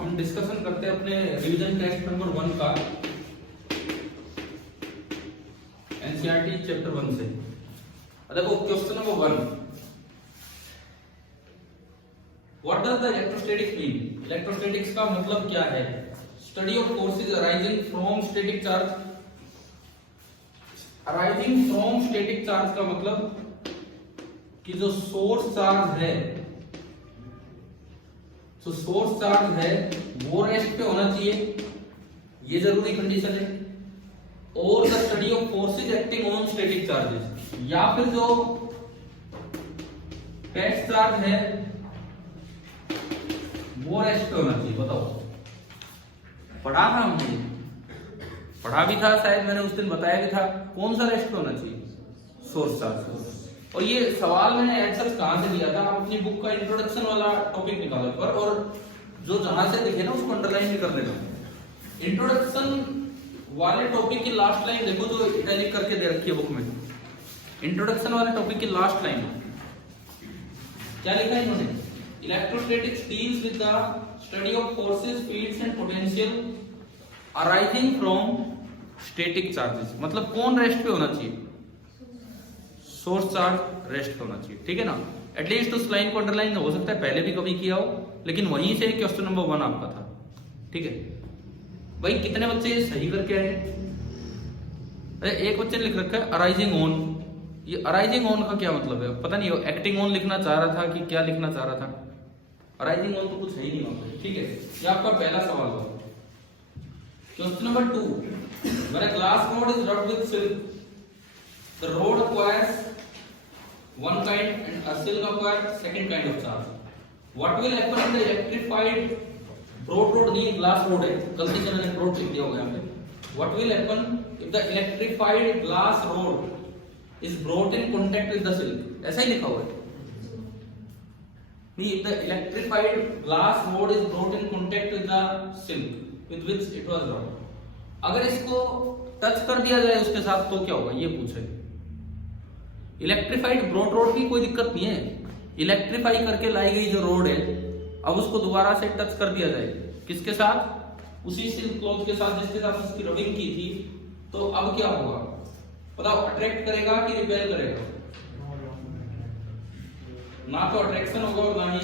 हम डिस्कशन करते हैं अपने रिवीजन टेस्ट नंबर 1 का एनसीईआरटी चैप्टर 1 से। देखो question number 1, what does the electrostatic mean? Electrostatics का मतलब क्या है? Study of forces arising from static charge. Arising from static charge का मतलब कि जो सोर्स चार्ज है, तो सोर्स चार्ज है वो रेस्ट पे होना चाहिए, ये जरूरी कंडीशन है। और the study of forces acting on static charges, या फिर जो टेस्ट चार्ज है वो रेस्ट पे होना चाहिए। बताओ, पढ़ा था हमने, पढ़ा भी था शायद, मैंने उस दिन बताया भी था। कौन सा रेस्ट पे होना चाहिए? Source charge. और ये सवाल मैंने आंसर कहां से लिया था? आप अपनी बुक का इंट्रोडक्शन वाला टॉपिक निकालो पर, और जो जहां से दिखे ना उसको अंडरलाइन भी कर लेना। इंट्रोडक्शन वाले टॉपिक की लास्ट लाइन देखो, जो इटैलिक करके दे रखी है बुक में। इंट्रोडक्शन वाले टॉपिक की लास्ट लाइन क्या लिखा है इन्होंने? Electrostatics deals with the study of forces, fields and potential arising from static charges. मतलब कौन रेस्ट पे होना चाहिए? सोर्स चार्ज रेस्ट पे होना चाहिए। ठीक है ना? एटलीस्ट उस लाइन को अंडरलाइन हो सकता है पहले भी कभी किया हो, लेकिन वहीं से क्वेश्चन नंबर 1 आपका था। ठीक है भाई, कितने बच्चे सही करके आए? अरे एक बच्चे ने लिख रखा है अराइजिंग ऑन। ये अराइजिंग ऑन का क्या मतलब है? पता नहीं, एक्टिंग ऑन लिखना चाह रहा था कि क्या लिखना चाह रहा था। अराइजिंग ऑन तो कुछ है ही नहीं वहां पे। ठीक है, ये आपका पहला सवाल था। Question number 2, when a glass rod is rubbed with silk, the rod acquires one kind and a silk acquires second kind of charge. What will happen in the electrified broad rod? नहीं, glass rod है, गलती से मैंने broad लिख दिया होगा यहाँ पे। What will happen if the electrified glass rod is brought in contact with the silk? ऐसा ही लिखा हुआ है। नहीं, if the electrified glass rod is brought in contact with the silk with which it was rubbed, अगर इसको touch कर दिया जाए उसके साथ तो क्या होगा, ये पूछे। इलेक्ट्रिफाइड ब्रॉड रोड की कोई दिक्कत नहीं है। इलेक्ट्रीफाई करके लाई गई जो रोड है, अब उसको दोबारा से टच कर दिया जाए किसके साथ? उसी सिल्क क्लॉथ के साथ जिसके साथ उसकी रबिंग की थी, तो अब क्या होगा बताओ? अट्रैक्ट करेगा कि रिपेल करेगा? ना तो अट्रैक्शन होगा और ना ही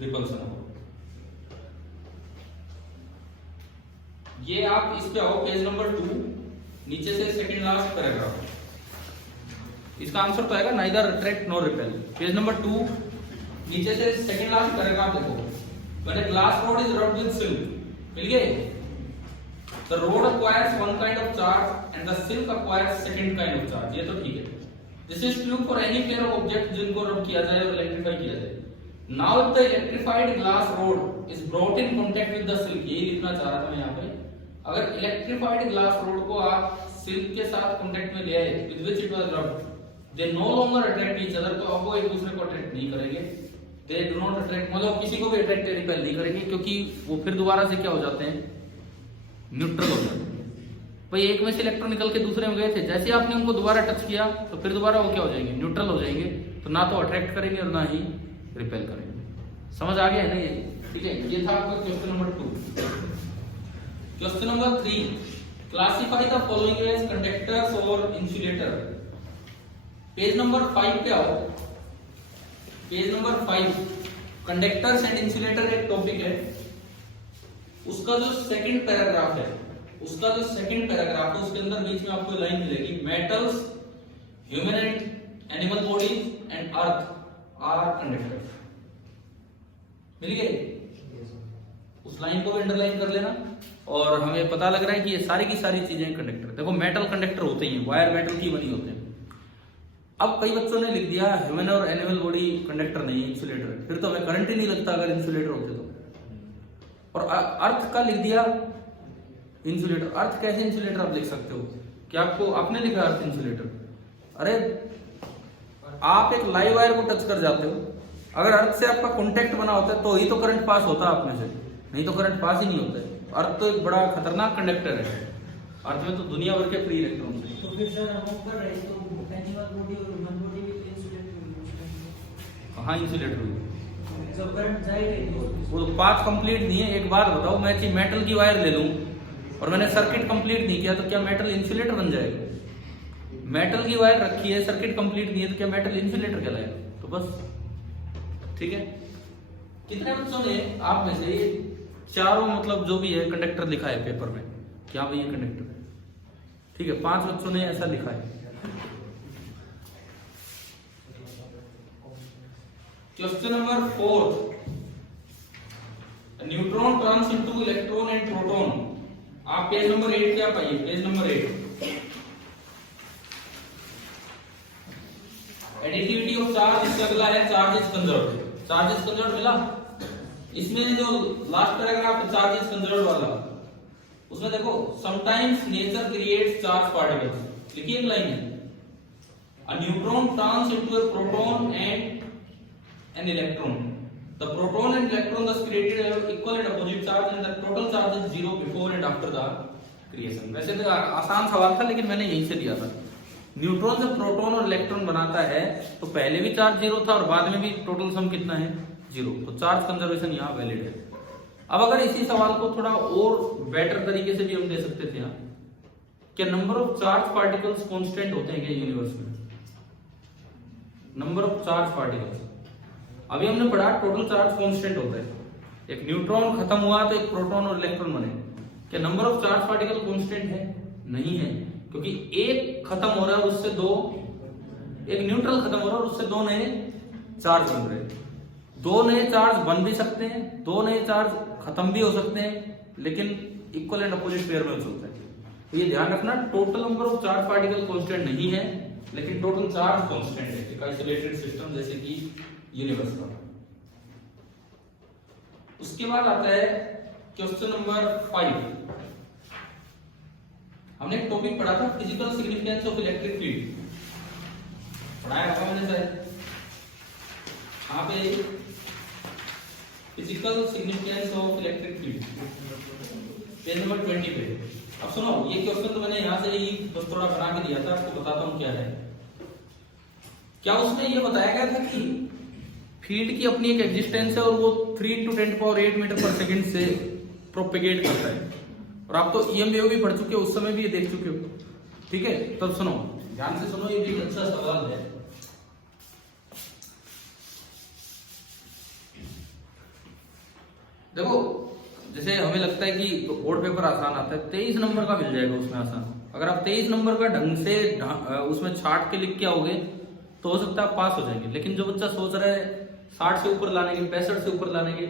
रिपल्सन होगा। ये आप इस पे आओ, पेज नंबर 2 नीचे से सेकंड लास्ट पैराग्राफ। इसका आंसर तो आएगा neither attract nor repel. Page number 2 नीचे से सेकंड लास्ट पैराग्राफ देखो। When a glass rod is rubbed with silk, मिल गए? The rod acquires one kind of charge and the silk acquires second kind of charge। ये तो ठीक है। This is true for any pair of objects जिनको रब किया जाए और इलेक्ट्रीफाई किया जाए। Now if the electrified glass rod is brought in contact with the silk, यही लिखना चाह रहा था मैं यहाँ पे। अगर इलेक्ट्रिफाइड ग्लास रोड को आप सिल्क के साथ कांटेक्ट में ले आए, with which it was rubbed, they know longer attract each other, तो अब वो एक दूसरे को अट्रैक्ट नहीं करेंगे। दे डू नॉट अट्रैक्ट, मतलब किसी को भी अट्रैक्ट रिपेल नहीं करेंगे, क्योंकि वो फिर दोबारा से क्या हो जाते हैं? न्यूट्रल हो जाते हैं। भाई एक में से इलेक्ट्रॉन निकल के दूसरे में गए थे, जैसे आपने उनको दोबारा टच किया तो फिर दोबारा वो क्या हो जाएंगे? न्यूट्रल हो जाएंगे। तो ना तो अट्रैक्ट करेंगे और ना ही रिपेल करेंगे। समझ आ गया है ना ये? ठीक है, ये था आपका question number 2। Question number 3, classify the following as conductors और इंसुलेटर। पेज नंबर 5 पे आओ। Page number 5, conductors and insulator एक टॉपिक है। उसका जो सेकंड पैराग्राफ है, उसका जो सेकंड पैराग्राफ है उसके अंदर बीच में आपको लाइन मिलेगी, metals, human and animal bodies and earth are conductors. मिल गए? उस लाइन को भी अंडरलाइन कर लेना। और हमें पता लग रहा है कि ये सारी की सारी चीजें कंडक्टर। देखो मेटल कंडक्टर होते ही हैं, वायर मेटल की बनी होते हैं। अब कई बच्चों ने लिख दिया ह्यूमन और एनिमल बॉडी कंडक्टर नहीं, इंसुलेटर है। फिर तो हमें करंट ही नहीं लगता अगर इंसुलेटर होते तो। और अर्थ का लिख दिया इंसुलेटर। अर्थ कैसे इंसुलेटर आप लिख सकते हो? क्या आपको आपने लिखा अर्थ इंसुलेटर? अरे आप एक लाइव वायर को टच कर जाते हो, अगर अर्थ से आपका कॉन्टेक्ट बना होता है तो ही तो करंट पास होता है आप में से, नहीं तो करंट पास ही नहीं होता है। अर्थ तो एक बड़ा खतरनाक कंडक्टर है। अर्थ में तो दुनिया भर के फ्री इलेक्ट्रॉन है। तो फिर सर हम ऊपर रहे तो एनिमल बॉडी और ह्यूमन बॉडी भी इंसुलेटर। कहाँ इंसुलेटर हुई? जब करंट जाएगा वो पाथ कंप्लीट नहीं है। एक बात बताओ, मैं चाहिए मेटल की वायर ले लूं और मैंने सर्किट कंप्लीट नहीं किया तो क्या मेटल इंसुलेटर बन जाएगा? मेटल की वायर रखी है, सर्किट कंप्लीट नहीं है तो क्या मेटल इंसुलेटर कहलाएगा? तो बस ठीक है। कितने बच्चों ने आप में से ये चारों मतलब जो भी है कंडक्टर लिखा है पेपर में, क्या भाई ये कंडक्टर है? ठीक है, 5 बच्चों ने ऐसा लिखा है। Question number 4, neutron turns into electron and proton. आप पेज नंबर 8 क्या पाइए? Page number 8, additivity of charge. इससे अगला है charge is conserved. Charge is conserved मिला? इसमें जो लास्ट पैराग्राफ है चार्ज इज कंजर्व्ड वाला, उसमें देखो sometimes nature creates charge particles, लिखिए एक लाइन है, a neutron turns into a proton and an electron, the proton and electron thus created equal and opposite charge and the total charge is 0 before and after the creation। वैसे तो आसान सवाल था लेकिन मैंने यहीं से दिया था। न्यूट्रॉन जब प्रोटॉन और इलेक्ट्रॉन बनाता है तो पहले भी चार्ज 0 था और बाद में भी टोटल सम कितना है? 0। तो चार्ज कंजर्वेशन यहाँ वैलिड है। अब अगर इसी सवाल को थोड़ा और बेटर तरीके से भी हम दे सकते थे, क्या number of charge particles constant होते हैं क्या यूनिवर्स में? नंबर ऑफ चार्ज पार्टिकल्स, अभी हमने पढ़ा टोटल चार्ज कांस्टेंट होता है। एक न्यूट्रॉन खत्म हुआ तो एक प्रोटॉन और इलेक्ट्रॉन बने, क्या number of charge particle constant है? नहीं है, क्योंकि एक खत्म हो रहा है उससे दो, एक न्यूट्रल खत्म हो रहा है और उससे दो नए चार्ज बन रहे हैं। दो नए चार्ज बन भी सकते हैं, दो नए चार्ज खत्म भी हो सकते हैं, लेकिन इक्वल एंड अपोजिट पेयर में चलता है। तो ये ध्यान रखना, total number of charge particle constant नहीं है, लेकिन टोटल चार्ज कांस्टेंट है। एक आइसोलेटेड सिस्टम जैसे कि यूनिवर्स का। उसके बाद आता है क्वेश्चन नंबर 5। हमने एक टॉपिक पढ़ा था physical significance of electric field, पढ़ाया था मैंने शायद। यहाँ पे physical significance of electric field page number 20 पे। अब सुनो, ये क्वेश्चन तो मैंने यहाँ से ही बस थोड़ा बना के दिया था, आपको बताता हूँ क्या है। क्या उसमें ये बताया गया था कि फील्ड की अपनी एक एग्जिस्टेंस है और वो 3 × 10⁸ मीटर पर सेकंड से प्रोपेगेट करता है। और आप तो EM भी पढ़ चुके हो, उस समय भी ये देख चुके हो, ठीक है? तब सुनो, ध्यान से सुनो, ये भी अच्छा सवाल है। देखो, जैसे हमें लगता है कि बोर्ड पेपर आसान आता है, 23 नंबर का मिल जाएगा उसमें आसान। अगर आप 23 नंबर का ढंग से उसमें छाट के लिख के आओगे तो हो सकता है आप पास हो जाएंगे। लेकिन जो बच्चा सोच रहा है 60 से ऊपर लाने के, 65 से ऊपर लाने के,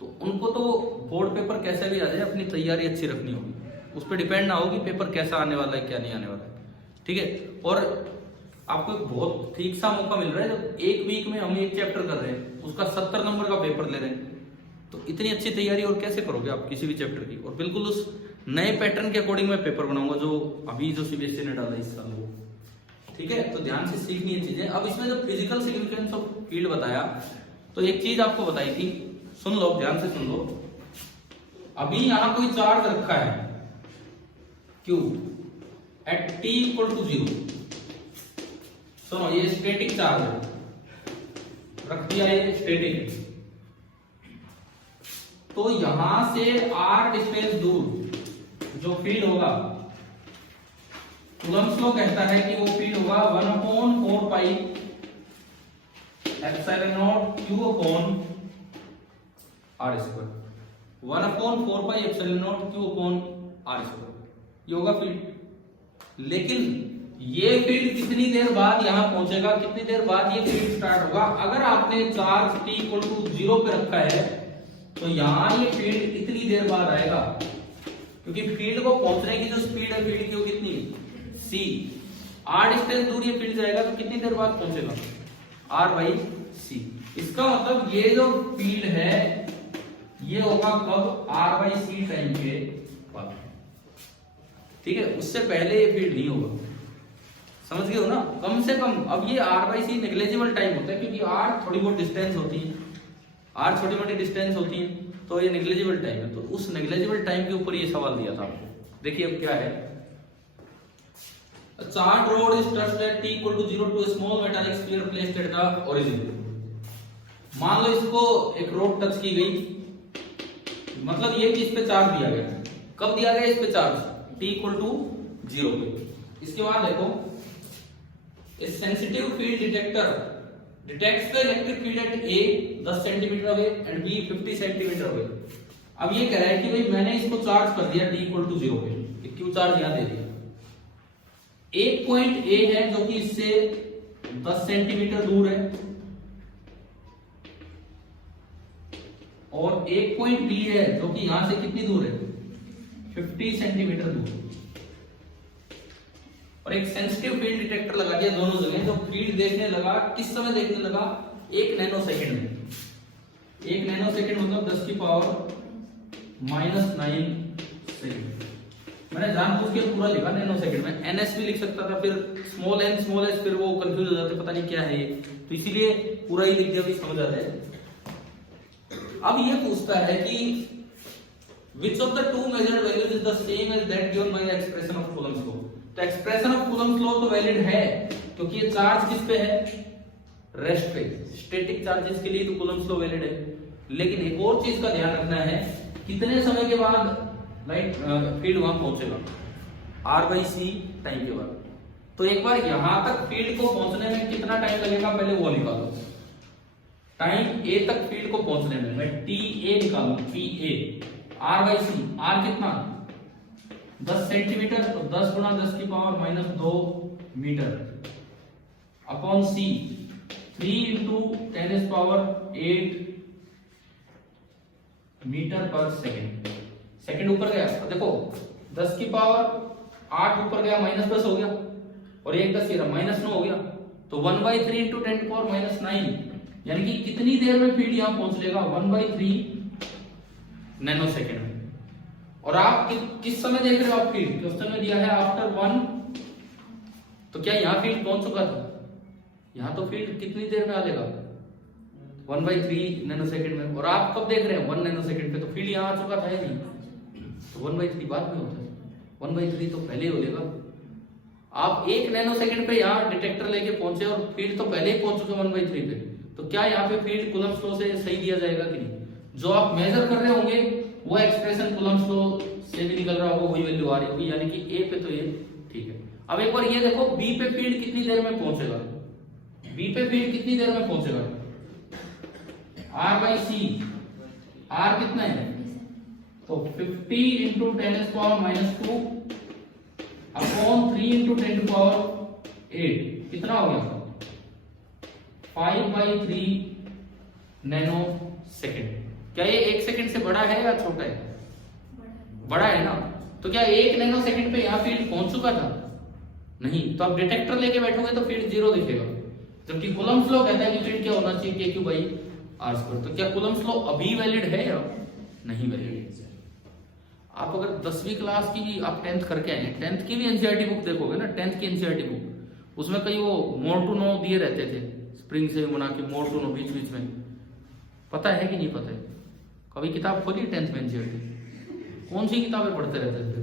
तो उनको तो बोर्ड पेपर कैसे भी आ जाए, अपनी तैयारी अच्छी रखनी होगी। उस पर डिपेंड ना हो कि पेपर कैसा आने वाला है, क्या नहीं आने वाला है, ठीक है? और आपको एक बहुत ठीक सा मौका मिल रहा है, जब एक वीक में हम एक चैप्टर कर रहे हैं, उसका 70 नंबर का पेपर ले रहे हैं, तो इतनी अच्छी तैयारी और कैसे करोगे आप किसी भी चैप्टर की? और बिल्कुल उस नए पैटर्न के अकॉर्डिंग मैं पेपर बनाऊंगा जो अभी जो CBSE ने डाला इस साल, वो ठीक है? तो ध्यान से सीखनी है चीजें। अब इसमें जो फिजिकल सिग्निफिकेंस ऑफ फील्ड बताया, तो एक चीज आपको बताई थी, सुन लो, ध्यान से सुन लो। अभी यहां कोई चार्ज रखा है Q एट t = 0। सुनो, ये स्टैटिक चार्ज है, रख दिया ये स्टैटिक। तो यहां से r डिस्टेंस दूर जो फील्ड होगा, कूलम्ब्स लॉ कहता है कि वो फील्ड होगा 1/4 pi epsilon naught q upon r square. 1/4 pi epsilon naught q upon r square, ये होगा फील्ड। लेकिन ये फील्ड कितनी देर बाद यहां पहुंचेगा, कितनी देर बाद ये फील्ड स्टार्ट होगा? अगर आपने चार्ज t = 0 पे रखा है तो यहां ये फील्ड इतनी देर बाद आएगा, क्योंकि फील्ड को पहुंचने की जो स्पीड है फील्ड की वो कितनी, c। r डिस्टेंस दूर ये फील्ड जाएगा तो कितनी देर बाद पहुंचेगा, r/c। इसका मतलब ये जो फील्ड है ये होगा कब, r/c टाइम के बाद, ठीक है? उससे पहले ये फील्ड नहीं होगा, समझ गए हो ना? कम से कम अब ये r/c नेग्लिजिबल टाइम होता है, क्योंकि r थोड़ी बहुत डिस्टेंस होती है, r छोटी मोटी डिस्टेंस होती है, तो ये नेग्लिजिबल टाइम है। तो उस नेग्लिजिबल टाइम के ऊपर ये सवाल दिया था आपको। देखिए अब क्या है, a charged rod is touched at t = 0 to a small metallic sphere placed at the origin। मान लो इसको एक रोड टच की गई मतलब ये कि इस पे चार्ज दिया गया। कब दिया गया इस पे चार्ज? t इक्वल टू 0 पे। इसके बाद देखो, a sensitive field detector detects the electric field at A 10 centimetre away and B 50 centimetre away. अब ये कह रहा है कि भाई मैंने इसको चार्ज कर दिया t इक्वल टू 0 पे, क्यू चार्ज यहां दे दिया। एक पॉइंट A है जो कि इससे 10 सेंटीमीटर दूर है, और एक पॉइंट B है जो कि यहां से कितनी दूर है? 50 सेंटीमीटर दूर। और एक सेंसिटिव फील्ड डिटेक्टर लगा दिया दोनों जगह, जो फील्ड देखने लगा, किस समय देखने लगा? 1 नैनो सेकंड में। 1 नैनो सेकंड मतलब 10 की पावर -9 सेकंड। मैंने जानबूझ के पूरा लिखा नैनो सेकंड में, एनएस भी लिख सकता था, फिर स्मॉल एन स्मॉल एस, फिर वो कंफ्यूज हो जाते, पता नहीं क्या है ये, तो इसीलिए पूरा ही लिख दिया, भी समझ आता है। अब ये पूछता है कि which of the two measured values is the same as that given by the expression of Coulomb's law। तो एक्सप्रेशन ऑफ कूलम्ब लॉ तो वैलिड है, क्योंकि ये चार्ज किस पे है? रेस्ट पे। स्टैटिक चार्जेस के लिए तो कूलम्ब लॉ वैलिड है। लेकिन एक और चीज का ध्यान रखना है, कितने समय के बाद लाइट फील्ड वहां पहुंचेगा? r/c टाइम के बाद। तो एक बार यहां तक फील्ड को पहुंचने में कितना टाइम लगेगा, पहले वो निकालो। टाइम a तक फील्ड को पहुंचने में मैं ta निकालू, ta r/c, r कितना? 10 सेंटीमीटर, तो 10 गुणा 10 की power -2 metre upon c, 3 into 10⁸ metre पर सेकेंड। सेकेंड ऊपर गया, तो देखो 10 की पावर 8 ऊपर गया, -10 हो गया, और एक 10 ये -9 हो गया, तो 1/3 इंटू 10⁻⁹, यानी कि कितनी देर में फील्ड यहां पहुंच लेगा? 1/3 नैनो सेकेंड में। और आप किस समय देख रहे हो? आप फील्ड क्वेश्चन में दिया है आफ्टर 1, तो क्या यहां फील्ड पहुंच चुका था? यहां तो फील्ड कितनी देर में आ जाएगा? 1/3 नैनो सेकंड में। और आप कब देख रहे हैं? 1 नैनो सेकंड पे, तो फील्ड यहां आ चुका था या नहीं? तो 1/3 बाद में होता है, 1/3 तो पहले हो जाएगा। आप 1 नैनो सेकंड पे यहाँ डिटेक्टर लेके पहुंचे और फील्ड तो पहले ही पहुंच चुके 1/3 पे, तो क्या यहाँ पे फील्ड कूलम्ब लॉ से सही दिया जाएगा कि नहीं? जो आप मेजर कर रहे होंगे वो एक्सप्रेशन कूलम्ब लॉ से भी निकल रहा होगा, वही वैल्यू आ रही होगी, यानी कि ए पे तो ये ठीक है। अब एक बार ये देखो, बी पे फील्ड कितनी देर में पहुंचेगा? बी पे फील्ड कितनी देर में पहुंचेगा? r/c, r कितना है? तो 50 इंटू 10⁻⁻2 अपॉन 3 इंटू 10⁸ कितना हो गया? 5/3 नैनो सेकेंड। क्या ये 1 सेकंड से बड़ा है या छोटा है? बड़ा है ना। तो क्या 1 नैनो सेकंड पे यहाँ फील्ड पहुंच चुका था? नहीं। तो आप डिटेक्टर लेके बैठोगे तो फील्ड 0 दिखेगा, जबकि कूलम्ब लॉ कहता है कि फील्ड क्या होना चाहिए? kq/r²। तो क्या कूलम्ब लॉ अभी वैलिड है या नहीं वैलिड? आप अगर 10वीं क्लास की आप 10th करके आए, 10th की भी एनसीईआरटी बुक देखोगे ना, 10th की एनसीईआरटी बुक, उसमें कई वो मोर टू नो दिए रहते थे, स्प्रिंग से बना के मोर टू नो बीच बीच में। पता है कि नहीं पता है? कभी किताब खोली 10th में एनसीईआरटी? कौन सी किताबें पढ़ते रहते थे?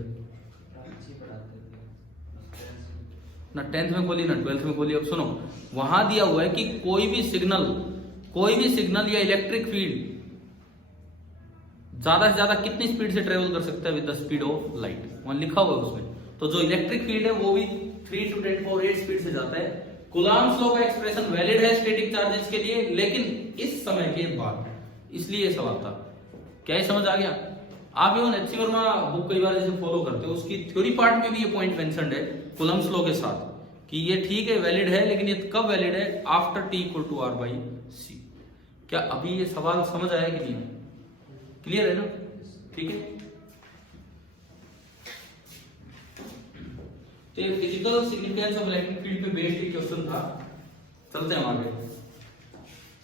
ना 10th में खोली ना 12th में खोली। अब सुनो, वहां दिया हुआ है कि कोई भी सिग्नल या इलेक्ट्रिक फील्ड ज्यादा से ज्यादा कितनी स्पीड से ट्रेवल कर सकता है with the speed of light, वहां लिखा हुआ है उसमें। तो जो इलेक्ट्रिक फील्ड है वो भी 3 to 10⁸ स्पीड से जाता है। कूलम्ब लॉ का एक्सप्रेशन वैलिड है स्टैटिक चार्जेस के लिए, लेकिन इस समय के बाद, इसलिए सवाल था। क्या ये समझ आ गया? आप even H C Verma book कई बार जैसे फॉलो करते हो, उसकी थ्योरी पार्ट में भी ये पॉइंट मेंशन्ड है कूलम्ब लॉ के साथ, कि ये ठीक है वैलिड है, लेकिन ये कब वैलिड है? After t = r/c। क्या अभी ये सवाल समझ आया कि नहीं? क्लियर है ना? ठीक है। तो ये physical significance of electric field पे बेस्ड एक क्वेश्चन था। चलते हैं आगे।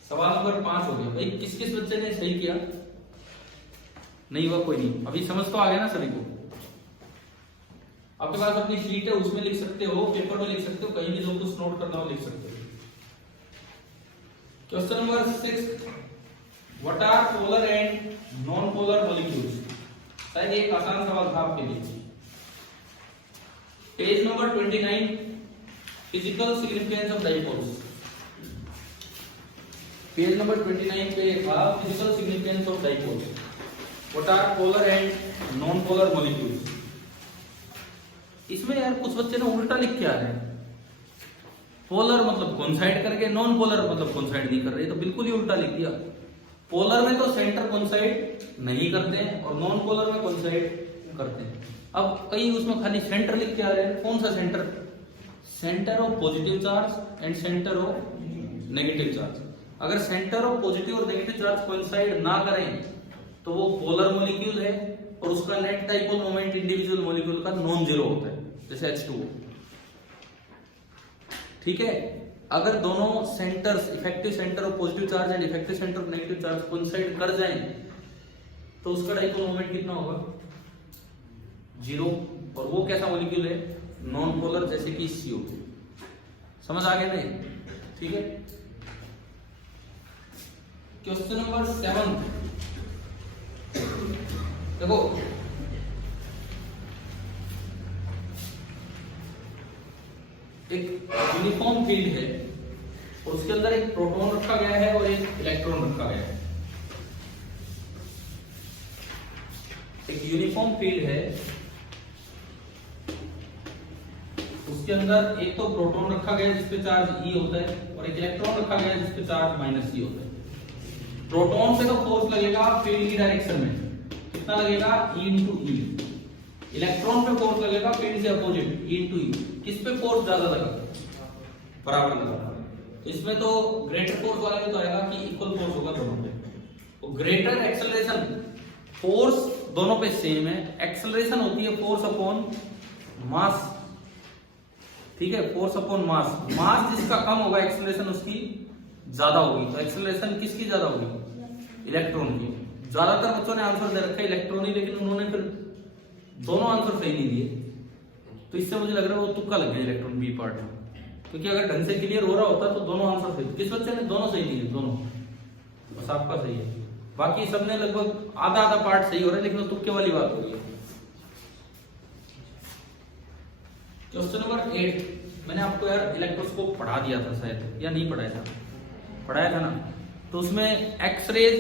सवाल नंबर 5 हो गया। भाई किस किस बच्चे ने सही किया? नहीं हुआ कोई नहीं। अभी समझ तो आ गया ना सभी को? आपके पास अपनी शीट है, उसमें लिख सकते हो, पेपर में लिख सकते हो, कहीं भी जो कुछ नोट करना हो लिख सकते हो। Question number 6, what are polar and non polar molecules? शायद एक आसान सवाल था आपके लिए। Page number 29, physical significance of dipoles. Page number 29 पे था physical significance of dipoles. What are polar and non polar molecules. इसमें यार कुछ बच्चे ना उल्टा लिख के आ रहे हैं, पोलर मतलब कोइंसाइड करके, नॉन पोलर मतलब कोइंसाइड नहीं कर रहे, तो बिल्कुल ही उल्टा लिख दिया। पोलर में तो सेंटर कोइंसाइड नहीं करते हैं और नॉन पोलर में कोइंसाइड करते हैं। अब कई उसमें खाली सेंटर लिख के आ रहे हैं, कौन सा centre? Centre of positive charge and centre of negative charge. अगर सेंटर ऑफ पॉजिटिव और नेगेटिव चार्ज कोइंसाइड ना करें तो वो पोलर मॉलिक्यूल है और उसका net dipole moment individual molecule का नॉन जीरो होता है, जैसे H2O। ठीक है, अगर दोनों centres, effective centre of positive charge and effective centre of negative charge coincide कर जाएं तो उसका डाइपोल मोमेंट कितना होगा? जीरो। और वो कैसा मॉलिक्यूल है? नॉन पोलर, जैसे कि CO। समझ आ गया नहीं? ठीक है। क्वेश्चन नंबर 7 देखो, एक यूनिफॉर्म फील्ड है और उसके अंदर एक प्रोटॉन रखा गया है और एक इलेक्ट्रॉन रखा गया है। एक यूनिफॉर्म फील्ड है, उसके अंदर एक तो प्रोटॉन रखा गया है जिसपे चार्ज E होता है और एक इलेक्ट्रॉन रखा गया है जिसपे चार्ज -E होता है। प्रोटॉन पे तो फोर्स लगेगा फील्ड की डायरेक्शन में, कितना लगेगा? E into E। इलेक्ट्रॉन पे फोर्स लगेगा फील्ड से अपोजिट, E इंटू E। किस पे फोर्स ज्यादा लगा? बराबर लगा। तो इसमें तो ग्रेटर फोर्स वाले में तो आएगा कि इक्वल फोर्स होगा दोनों पे। तो ग्रेटर एक्सेलरेशन, फोर्स दोनों पे सेम है, एक्सेलरेशन होती है फोर्स अपॉन मास। ठीक है, फोर्स अपॉन मास। मास जिसका कम होगा एक्सेलरेशन उसकी ज्यादा होगी। तो एक्सेलरेशन किसकी ज्यादा होगी? इलेक्ट्रॉन की। ज्यादातर बच्चों ने आंसर दे रखा है इलेक्ट्रॉन ही, लेकिन उन्होंने फिर दोनों आंसर सही नहीं दिए। तो इससे मुझे लग रहा है वो तुक्का लग गया इलेक्ट्रॉन बी पार्ट में, क्योंकि अगर ढंग से क्लियर हो रहा होता तो दोनों आंसर सही। किस बच्चे ने? दोनों सही दिए, दोनों। बस आपका सही है, बाकी सबने लगभग आधा आधा पार्ट सही हो रहा है, लेकिन तुक्के वाली बात हो रही है। क्वेश्चन नंबर 8, मैंने आपको यार इलेक्ट्रोस्कोप पढ़ा दिया था शायद, या नहीं पढ़ाया था? पढ़ाया था ना। तो उसमें एक्सरेज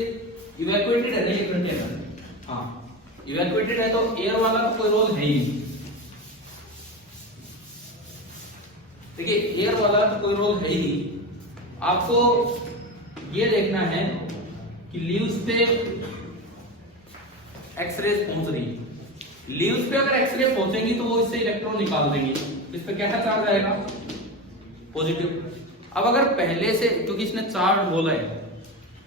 इवैक्यूएटेड है, नहीं कंटेनर। हाँ, इवैक्यूएटेड है तो एयर वाला तो कोई रोल है ही नहीं। देखिए, एयर वाला तो कोई रोल है ही नहीं। आपको ये देखना है कि लीव्स पे एक्सरेज पहुंच रही है। लीव्स पे अगर एक्सरे पहुंचेंगी तो वो इससे इलेक्ट्रॉन निकाल देंगे। इस पे कैसा चार्ज आएगा? पॉजिटिव। अब अगर पहले से, क्योंकि इसने चार्ज बोला है,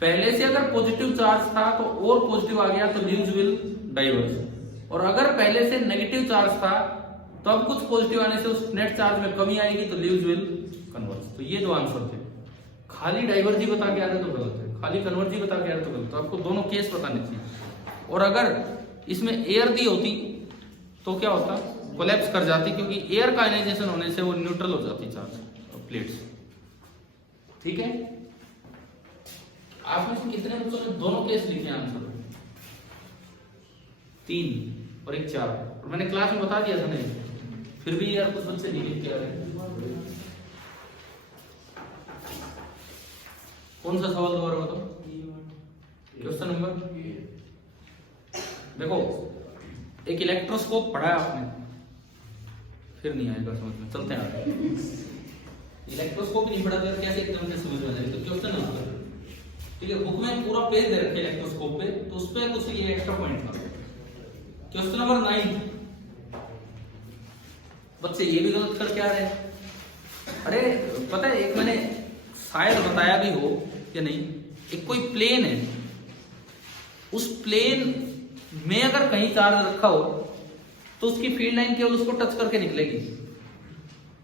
पहले से अगर पॉजिटिव चार्ज था तो और पॉजिटिव आ गया तो लीव्स विल डाइवर्ज। और अगर पहले से नेगेटिव चार्ज था तो अब कुछ पॉजिटिव आने से उस नेट चार्ज में कमी आएगी तो लीव्स विल कन्वर्ज। तो ये दो आंसर थे। खाली डाइवर्जी बता के आ रहे तो गलत है, खाली कन्वर्जी बता के आ रहे तो गलत। तो आपको दोनों केस बताने चाहिए। और अगर इसमें एयर दी होती तो क्या होता? कोलैप्स कर जाती, क्योंकि एयर का आयनाइजेशन होने से वो न्यूट्रल हो जाती चार्ज प्लेट्स। ठीक है, आप में से कितने बच्चों ने दोनों केस लिखे आंसर? 3 और एक 4। और मैंने क्लास में बता दिया था नहीं, फिर भी यार कुछ बच्चे नहीं लिख के आ रहे। कौन सा सवाल दोबारा बताओ? क्वेश्चन नंबर, देखो एक इलेक्ट्रोस्कोप पढ़ा है आपने, फिर नहीं आएगा समझ में। चलते हैं, इलेक्ट्रोस्कोप नहीं पढ़ा तो कैसे एकदम से समझ में आ जाएगा? तो क्वेश्चन नंबर, ठीक है, बुक में पूरा पेज दे रखे इलेक्ट्रोस्कोप पे, तो उस पे कुछ ये एक्स्ट्रा पॉइंट था। क्वेश्चन नंबर 9, बच्चे ये भी गलत करके आ रहे हैं। अरे पता है, एक मैंने शायद बताया भी हो या नहीं, एक कोई प्लेन है, उस प्लेन में अगर कहीं चार्ज रखा हो तो उसकी फील्ड लाइन केवल उसको टच करके निकलेगी।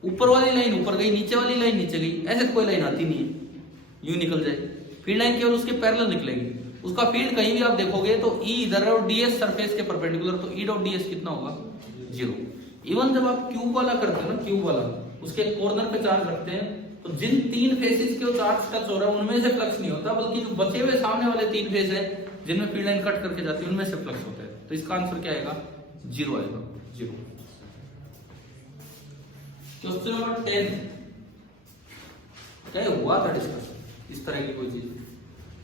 ऊपर वाली लाइन ऊपर गई, नीचे वाली लाइन नीचे गई, ऐसे कोई लाइन आती नहीं है, यूं निकल जाए। फील्ड लाइन केवल उसके पैरेलल निकलेगी। उसका फील्ड कहीं भी आप देखोगे तो E इधर है और DS सरफेस के परपेंडिकुलर, तो E डॉट DS कितना होगा? 0। इवन जब आप क्यूब वाला करते हो ना, क्यूब वाला, उसके कॉर्नर पे चार्ज रखते हैं तो जिन 3 फेसेस के चार्ज टच हो रहा है उनमें से फ्लक्स नहीं होता, बल्कि जो बचे हुए सामने वाले 3 फेस है जिनमें फील्ड लाइन कट करके जाती है उनमें से फ्लक्स होता है। तो इसका आंसर क्या आएगा? 0 आएगा, 0। क्वेश्चन नंबर 10, क्या हुआ था डिस्कस इस तरह की कोई चीज?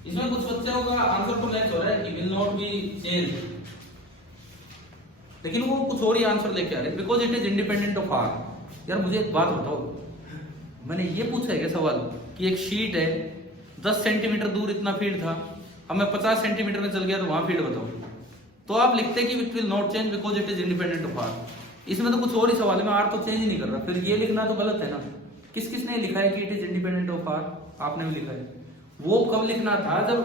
इसमें कुछ बच्चों का आंसर तो मैच हो रहा है कि विल नॉट बी चेंज, लेकिन वो कुछ और ही आंसर लेके आ रहे हैं, because it is independent of R. यार मुझे एक बात बताओ, मैंने ये पूछा है क्या सवाल कि एक शीट है 10 सेंटीमीटर दूर इतना फील्ड था, अब मैं 50 सेंटीमीटर में चल गया तो वहां फील्ड बताओ, तो आप लिखते हैं कि it will not change because it is independent of R. इसमें तो कुछ और ही सवाल है, मैं आर तो चेंज ही नहीं कर रहा, फिर ये लिखना तो गलत है ना। किस किसने लिखा है कि it is independent of R? आपने भी लिखा है। वो कब लिखना था जब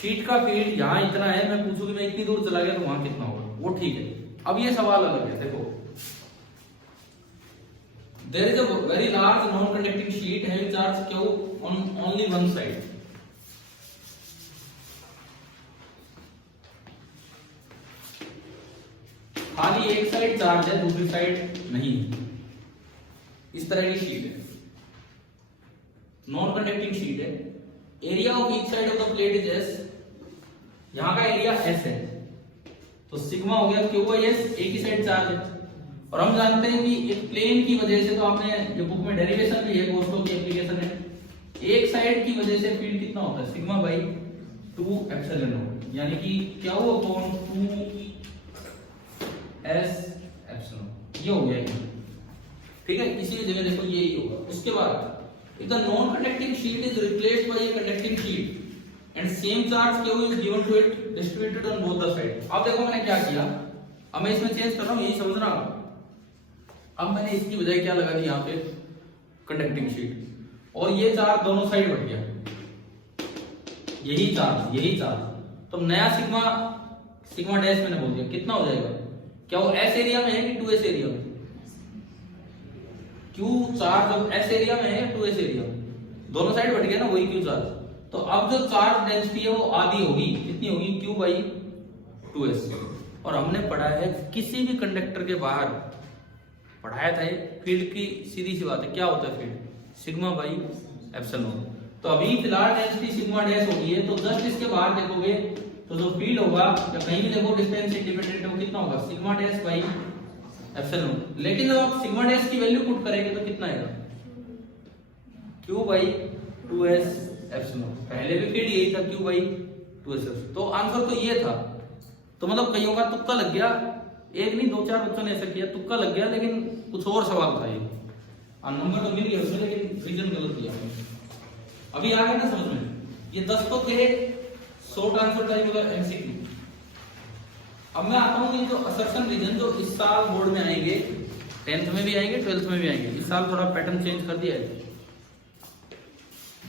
शीट का फील्ड यहाँ इतना है, मैं पूछूं कि मैं इतनी दूर चला गया तो वहां कितना होगा, वो ठीक है। अब ये सवाल अलग है, देखो there is a very large non conducting sheet having charge Q on only one side। खाली एक साइड चार्ज है, दूसरी साइड नहीं है। इस तरह की शीट है, नॉन कंडक्टिंग शीट है। Area of each side of the plate is S, यहां का एरिया S है, तो सिग्मा हो गया Q बाई S, एक ही साइड चार्ज है। और हम जानते हैं कि एक प्लेन की वजह से, तो आपने ये बुक में डेरिवेशन भी है, गोस्टो की एप्लीकेशन है, एक साइड की वजह से फील्ड कितना होता है, सिग्मा बाई 2 एप्सिलॉन नॉट, यानी कि Q अपॉन 2 S एप्सिलॉन, ये हो गया ये, ठीक है। इसी जगह देखो ये ही होगा। उसके बाद if the non-conducting sheet is replaced by a conducting sheet and same charge Q is given to it distributed on both the sides। अब देखो मैंने क्या किया, अब मैं इसमें चेंज कर रहा हूँ, यही समझना। अब मैंने इसकी बजाय क्या लगा दी यहाँ पे कंडक्टिंग शीट, और ये चार्ज दोनों साइड बढ़ गया, यही चार्ज, तो नया सिग्मा डैश मैंने बोल दिया, कितना हो जाएगा? क्या वो S एरिया में है कि 2S एरिया में? Q चार्ज अब S एरिया में है 2S एरिया में, दोनों साइड बढ़ गया ना, वही Q चार्ज। तो अब जो चार्ज डेंसिटी है वो आधी होगी, कितनी होगी? Q by 2S। और हमने पढ़ा है किसी भी कंडक्टर के बाहर पढ़ाया था फील्ड की सीधी सी बात है, क्या होता है फील्ड? Sigma by epsilon. तो अभी फिलहाल डेंसिटी सिग्मा डैश होगी है, तो जस्ट इसके बाहर देखोगे तो जो फील्ड होगा, या कहीं भी देखो डिस्टेंस इंडिपेंडेंट है, वो कितना होगा? Sigma dash by epsilon. लेकिन जब आप सिग्मा डैश की वैल्यू पुट करेंगे तो कितना आएगा? Q by 2S epsilon. पहले भी फील्ड यही था, Q बाई 2S। तो आंसर तो ये था। तो मतलब कईयों का तुक्का लग गया, एक नहीं 2-4 बच्चों ने ऐसा किया, तुक्का लग गया, लेकिन कुछ और सवाल था ये। नंबर तो मिल गया उसमें, लेकिन रीजन गलत दिया। अभी आ गया ना समझ में? ये 10 तो थे शॉर्ट आंसर टाइप वाला एमसीक्यू। अब मैं आता हूँ ये जो असर्शन रीजन जो इस साल बोर्ड में आएंगे, 10th में भी आएंगे, 12th में भी आएंगे। इस साल थोड़ा पैटर्न चेंज कर दिया है,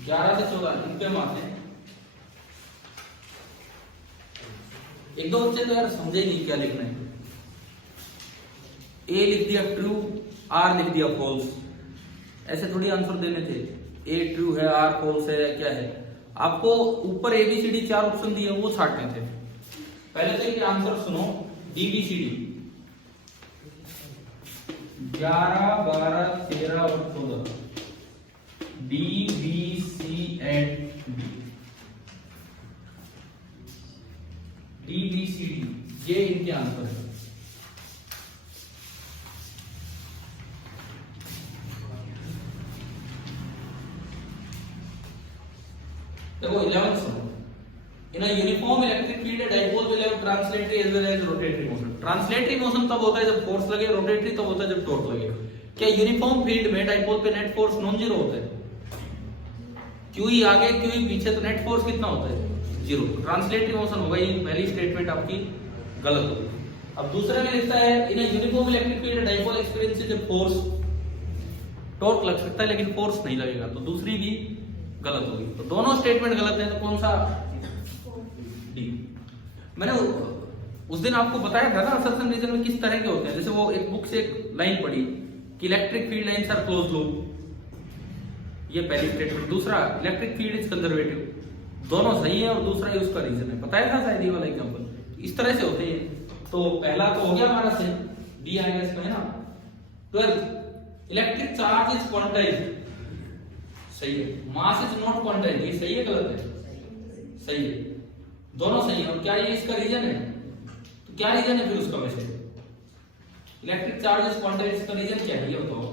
11 से 14 इन पे हम आते हैं। एक दो बच्चे तो यार समझे ही नहीं क्या लिखना है। ए लिख दिया ट्रू, आर लिख दिया फॉल्स, ऐसे थोड़ी आंसर देने थे। ए ट्रू है, आर फॉल्स है, क्या है? आपको ऊपर एबीसीडी 4 ऑप्शन दिए, वो छांटने थे। पहले तो ये आंसर सुनो, डीबीसीडी 11, 12, 13 और 14, D B C and D, DBCD, ये इनके आंसर है। देखो 11th सुनो, in a uniform electric field a dipole will have translatory as well as rotatory motion. Translatory motion तब होता है जब फोर्स लगे, रोटेटरी तब होता है जब टॉर्क लगे। क्या यूनिफॉर्म फील्ड में डाइपोल पे नेट फोर्स नॉन जीरो होता है? क्यूई आगे क्यूई पीछे, तो नेट फोर्स कितना होता है? जीरो। ट्रांसलेटरी मोशन होगा, ये पहली स्टेटमेंट आपकी गलत होगी। अब दूसरे में लिखता है in a uniform electric field dipole experiences a force, torque लग सकता है लेकिन फोर्स नहीं लगेगा, तो दूसरी भी गलत होगी। तो दोनों स्टेटमेंट गलत है, तो कौन सा? डी। मैंने उस दिन आपको बताया था ना असर्शन रीजन में किस तरह के होते हैं। जैसे वो एक बुक से एक लाइन पढ़ी कि electric field lines are closed loop, ये पहली स्टेटमेंट। दूसरा इलेक्ट्रिक फील्ड इज कंजर्वेटिव, दोनों सही है, और दूसरा ही उसका रीजन है। बताया था शायद ये वाला एग्जांपल। इस तरह से होते हैं। तो पहला तो हो गया हमारा से, डी आएगा इसमें, है ना। 12 इलेक्ट्रिक चार्ज इज क्वांटाइज्ड, सही है। मास इज नॉट क्वांटाइज्ड, ये सही है गलत है? सही है, दोनों सही है। और क्या ये इसका रीजन है? तो क्या रीजन है फिर उसका? वैसे इलेक्ट्रिक चार्ज इज क्वांटाइज्ड, इसका रीजन क्या है ये बताओ।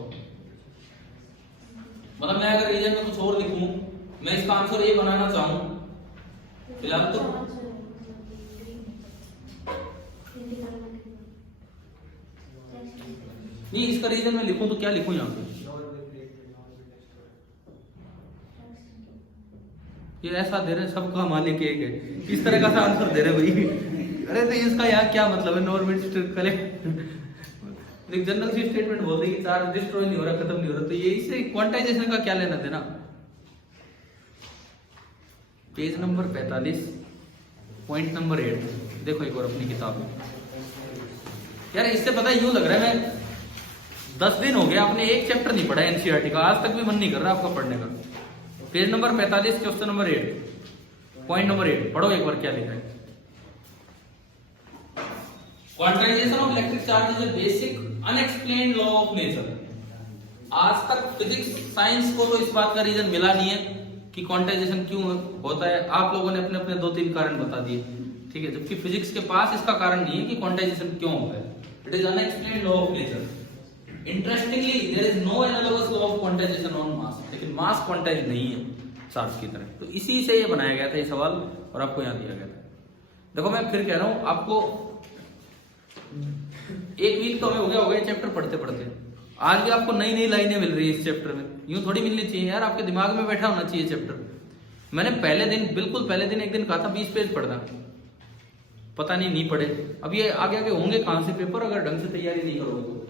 मतलब मैं अगर रीजन में कुछ और लिखूं, मैं इसका आंसर ये बनाना चाहूं फिलहाल तो नहीं, इसका रीजन मैं लिखूं तो क्या लिखूं यहाँ पे? ये ऐसा दे रहे हैं, सबका मालिक एक है, इस तरह का सा आंसर दे रहे भाई। अरे तो इसका यहाँ क्या मतलब है? नॉर्मल कलेक्ट एक जनरल सी स्टेटमेंट बोल दी कि चार्ज डिस्ट्रॉय नहीं हो रहा, खत्म नहीं हो रहा, तो ये इससे क्वांटाइजेशन का क्या लेना देना? पेज नंबर 45 पॉइंट नंबर 8 देखो एक बार अपनी किताब में। यार इससे पता है यूं लग रहा है मैं 10 दिन हो गया आपने एक चैप्टर नहीं पढ़ा एनसीईआरटी का, आज तक भी मन नहीं कर रहा आपका पढ़ने का। Page number 45 question number 8 point number 8 पढ़ो एक बार क्या लिखा है। Quantization of electric charge is a basic unexplained law of nature. आज तक फिजिक्स साइंस को तो इस बात का रीजन मिला नहीं है कि क्वांटाइजेशन क्यों होता है। आप लोगों ने अपने अपने 2-3 कारण बता दिए, ठीक है, जबकि फिजिक्स के पास इसका कारण नहीं है कि क्वांटाइजेशन क्यों होता है। It is unexplained law of nature. Interestingly there is no analogous law of quantization on mass, लेकिन मास क्वांटाइज नहीं है चार्ज की तरह। तो इसी से ये बनाया गया था ये सवाल और आपको यहाँ दिया गया था। देखो मैं फिर कह रहा हूँ आपको, एक वीक तो हमें हो गया चैप्टर पढ़ते पढ़ते, आज भी आपको नई नई लाइनें मिल रही है इस चैप्टर में। यूं थोड़ी मिलनी चाहिए यार, आपके दिमाग में बैठा होना चाहिए चैप्टर। मैंने पहले दिन बिल्कुल पहले दिन एक दिन कहा था 20 पेज पढ़ना, पता नहीं पढ़े। अब ये आगे आगे होंगे कहां से पेपर अगर ढंग से तैयारी नहीं करोगे तो।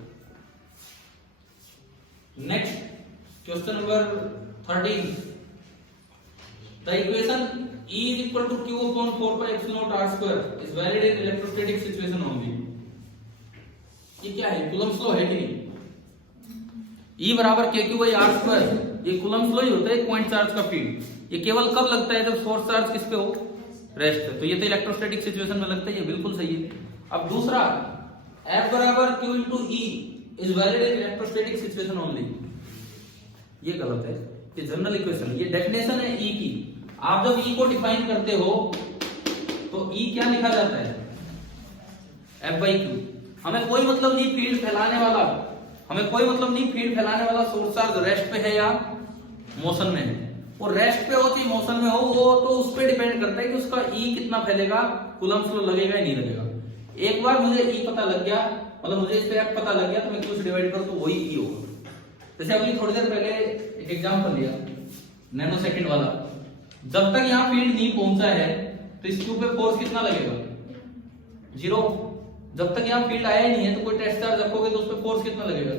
Next question number 13, the equation E is equal to Q upon 4 pi epsilon naught R square is valid in electrostatic situation only। ये क्या है? कूलम्ब्स लॉ है कि नहीं? E बराबर KQ by R square, ये कूलम्ब्स लॉ ही होता है एक पॉइंट चार्ज का फील्ड। ये केवल कब लगता है? जब सोर्स चार्ज किस पे हो? रेस्ट पे। तो ये तो इलेक्ट्रोस्टैटिक सिचुएशन में लगता है, ये बिल्कुल सही है। अब दूसरा, F बराबर Q into E is valid in electrostatic situation only, ये गलत है। ये जनरल इक्वेशन, ये डेफिनेशन है E की। आप जब E को डिफाइन करते हो तो E क्या लिखा जाता है? F by Q। हमें कोई मतलब नहीं फील्ड फैलाने वाला, हमें कोई मतलब नहीं फील्ड फैलाने वाला सोर्स चार्ज रेस्ट पे है या मोशन में है। वो रेस्ट पे हो कि मोशन में हो, वो तो उस पर डिपेंड करता है कि उसका E कितना फैलेगा, कूलम्ब्स लॉ लगेगा या नहीं लगेगा। एक बार मुझे E पता लग गया, मतलब मुझे इस पे F पता लग गया, तो मैं Q से डिवाइड करूं तो वही E होगा। जैसे अभी थोड़ी देर पहले एक एग्जांपल लिया नैनो सेकंड वाला, जब तक यहाँ फील्ड नहीं पहुंचा है तो इस Q पे फोर्स कितना लगेगा? 0। जब तक यहाँ फील्ड आया ही नहीं है तो कोई टेस्ट चार्ज रखोगे तो उस पे फोर्स कितना लगेगा?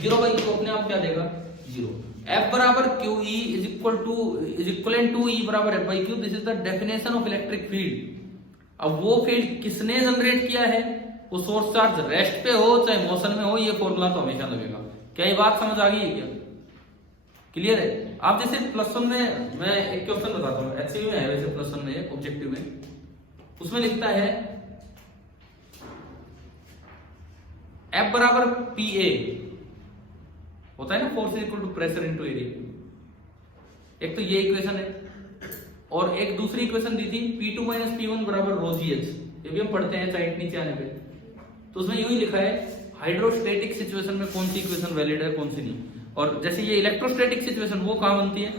0 बाई Q अपने आप क्या देगा? 0। F बराबर QE is equivalent to E बराबर F by Q। This is the definition of electric field. अब वो फील्ड किसने जनरेट किया है? वो सोर्स चार्ज रेस्ट पे हो चाहे मोशन में हो, ये फॉर्मूला तो हमेशा लगेगा। क्या ये बात समझ आ गई है? क्या क्लियर है? आप जैसे +1 में, मैं एक क्वेश्चन बताता हूँ, एचसीयू में है वैसे +1 में, ऑब्जेक्टिव में, उसमें लिखता है F बराबर PA होता है ना, force equal to pressure into area. एक तो ये इक्वेशन है, और एक दूसरी इक्वेशन दी थी P2 माइनस P1 बराबर ρgh। ये भी हम पढ़ते हैं चाइट नीचे आने पे। तो उसमें यूं ही लिखा है हाइड्रोस्टैटिक सिचुएशन में कौन सी इक्वेशन वैलिड है कौन सी नहीं। और जैसे ये इलेक्ट्रोस्टैटिक सिचुएशन, वो कहां बनती है?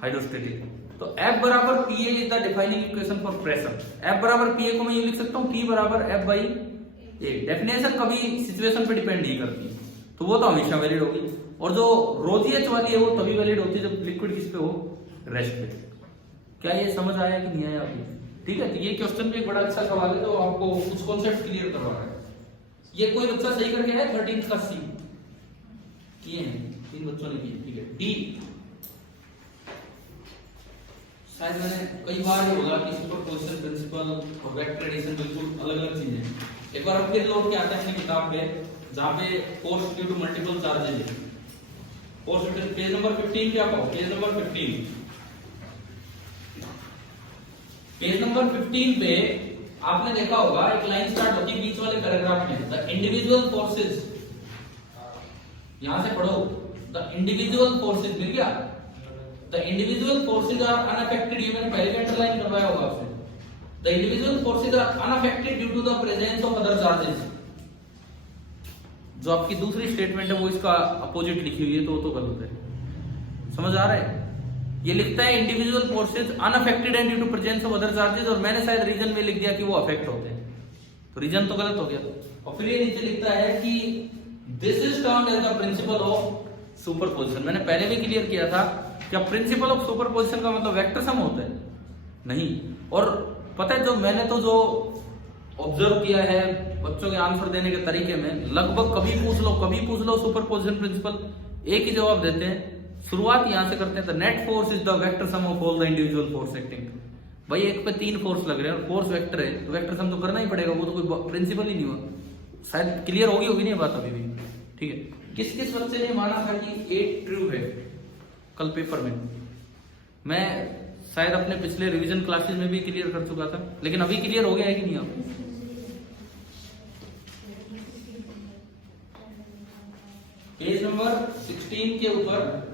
हाइड्रोस्टैटिक। तो F बराबर PA is the defining equation for pressure. F बराबर PA को मैं यूं लिख सकता हूं P बराबर F बाई A। डेफिनेशन कभी सिचुएशन पे डिपेंड नहीं करती, तो वो तो हमेशा वैलिड होगी। और जो ρgh वाली है वो तभी वैलिड होती है जब लिक्विड किस पे हो? रेस्ट पे। क्या ये समझ आया कि नहीं आया अभी? ठीक है, तो ये क्वेश्चन भी एक बड़ा अच्छा सवाल है जो आपको कुछ कॉन्सेप्ट क्लियर करवा रहा है। ये कोई बच्चा सही करके है 13 का C किए हैं, 3 बच्चों ने किए। ठीक है, D शायद मैंने कई बार ये बोला कि सुपरपोजिशन प्रिंसिपल और वेक्टर एडिशन बिल्कुल अलग अलग चीजें हैं। एक बार हम फिर लौट के आते हैं अपनी किताब पे, जहां पे force due to multiple charges है। फोर्स पेज नंबर 15 क्या पाओ? Page number 15। पेज नंबर 15 पे आपने देखा होगा एक लाइन स्टार्ट होती है बीच वाले पैराग्राफ में, द इंडिविजुअल फोर्सेस। यहां से पढ़ो, द इंडिविजुअल फोर्सेस। मिल गया? The individual forces are unaffected. ये मैंने पहले भी अंडरलाइन करवाया होगा आपसे। The individual forces are unaffected due to the presence of other charges. जो आपकी दूसरी स्टेटमेंट है वो इसका अपोजिट लिखी हुई है, तो गलत है। समझ आ रहा है? ये लिखता है individual forces unaffected and due to presence of other charges, और मैंने शायद रीजन में लिख दिया कि वो अफेक्ट होते हैं, तो रीजन तो गलत हो गया। और फिर ये नीचे लिखता है कि this is termed as the principle of superposition. मैंने पहले भी क्लियर किया था, क्या प्रिंसिपल ऑफ सुपरपोजिशन का मतलब वेक्टर सम होता है? नहीं। और पता है, जो ऑब्जर्व किया है बच्चों के आंसर देने के तरीके में, लगभग कभी पूछ लो सुपरपोजिशन प्रिंसिपल, एक ही जवाब देते हैं। शुरुआत यहां से करते हैं, the net force is the vector some of all the individual force acting. भाई एक पे 3 फोर्स लग रहे हैं और फोर्स वेक्टर है, तो वेक्टर सम तो करना ही पड़ेगा, वो तो कोई प्रिंसिपल ही नहीं हुआ। शायद क्लियर होगी नहीं बात अभी भी, ठीक है। किस किस बच्चे ने माना था कि 8 ट्रू है कल पेपर में? मैं शायद अपने पिछले रिवीजन क्लासेस में भी क्लियर कर चुका था, लेकिन अभी क्लियर हो गया है कि नहीं? आप पेज नंबर 16 के ऊपर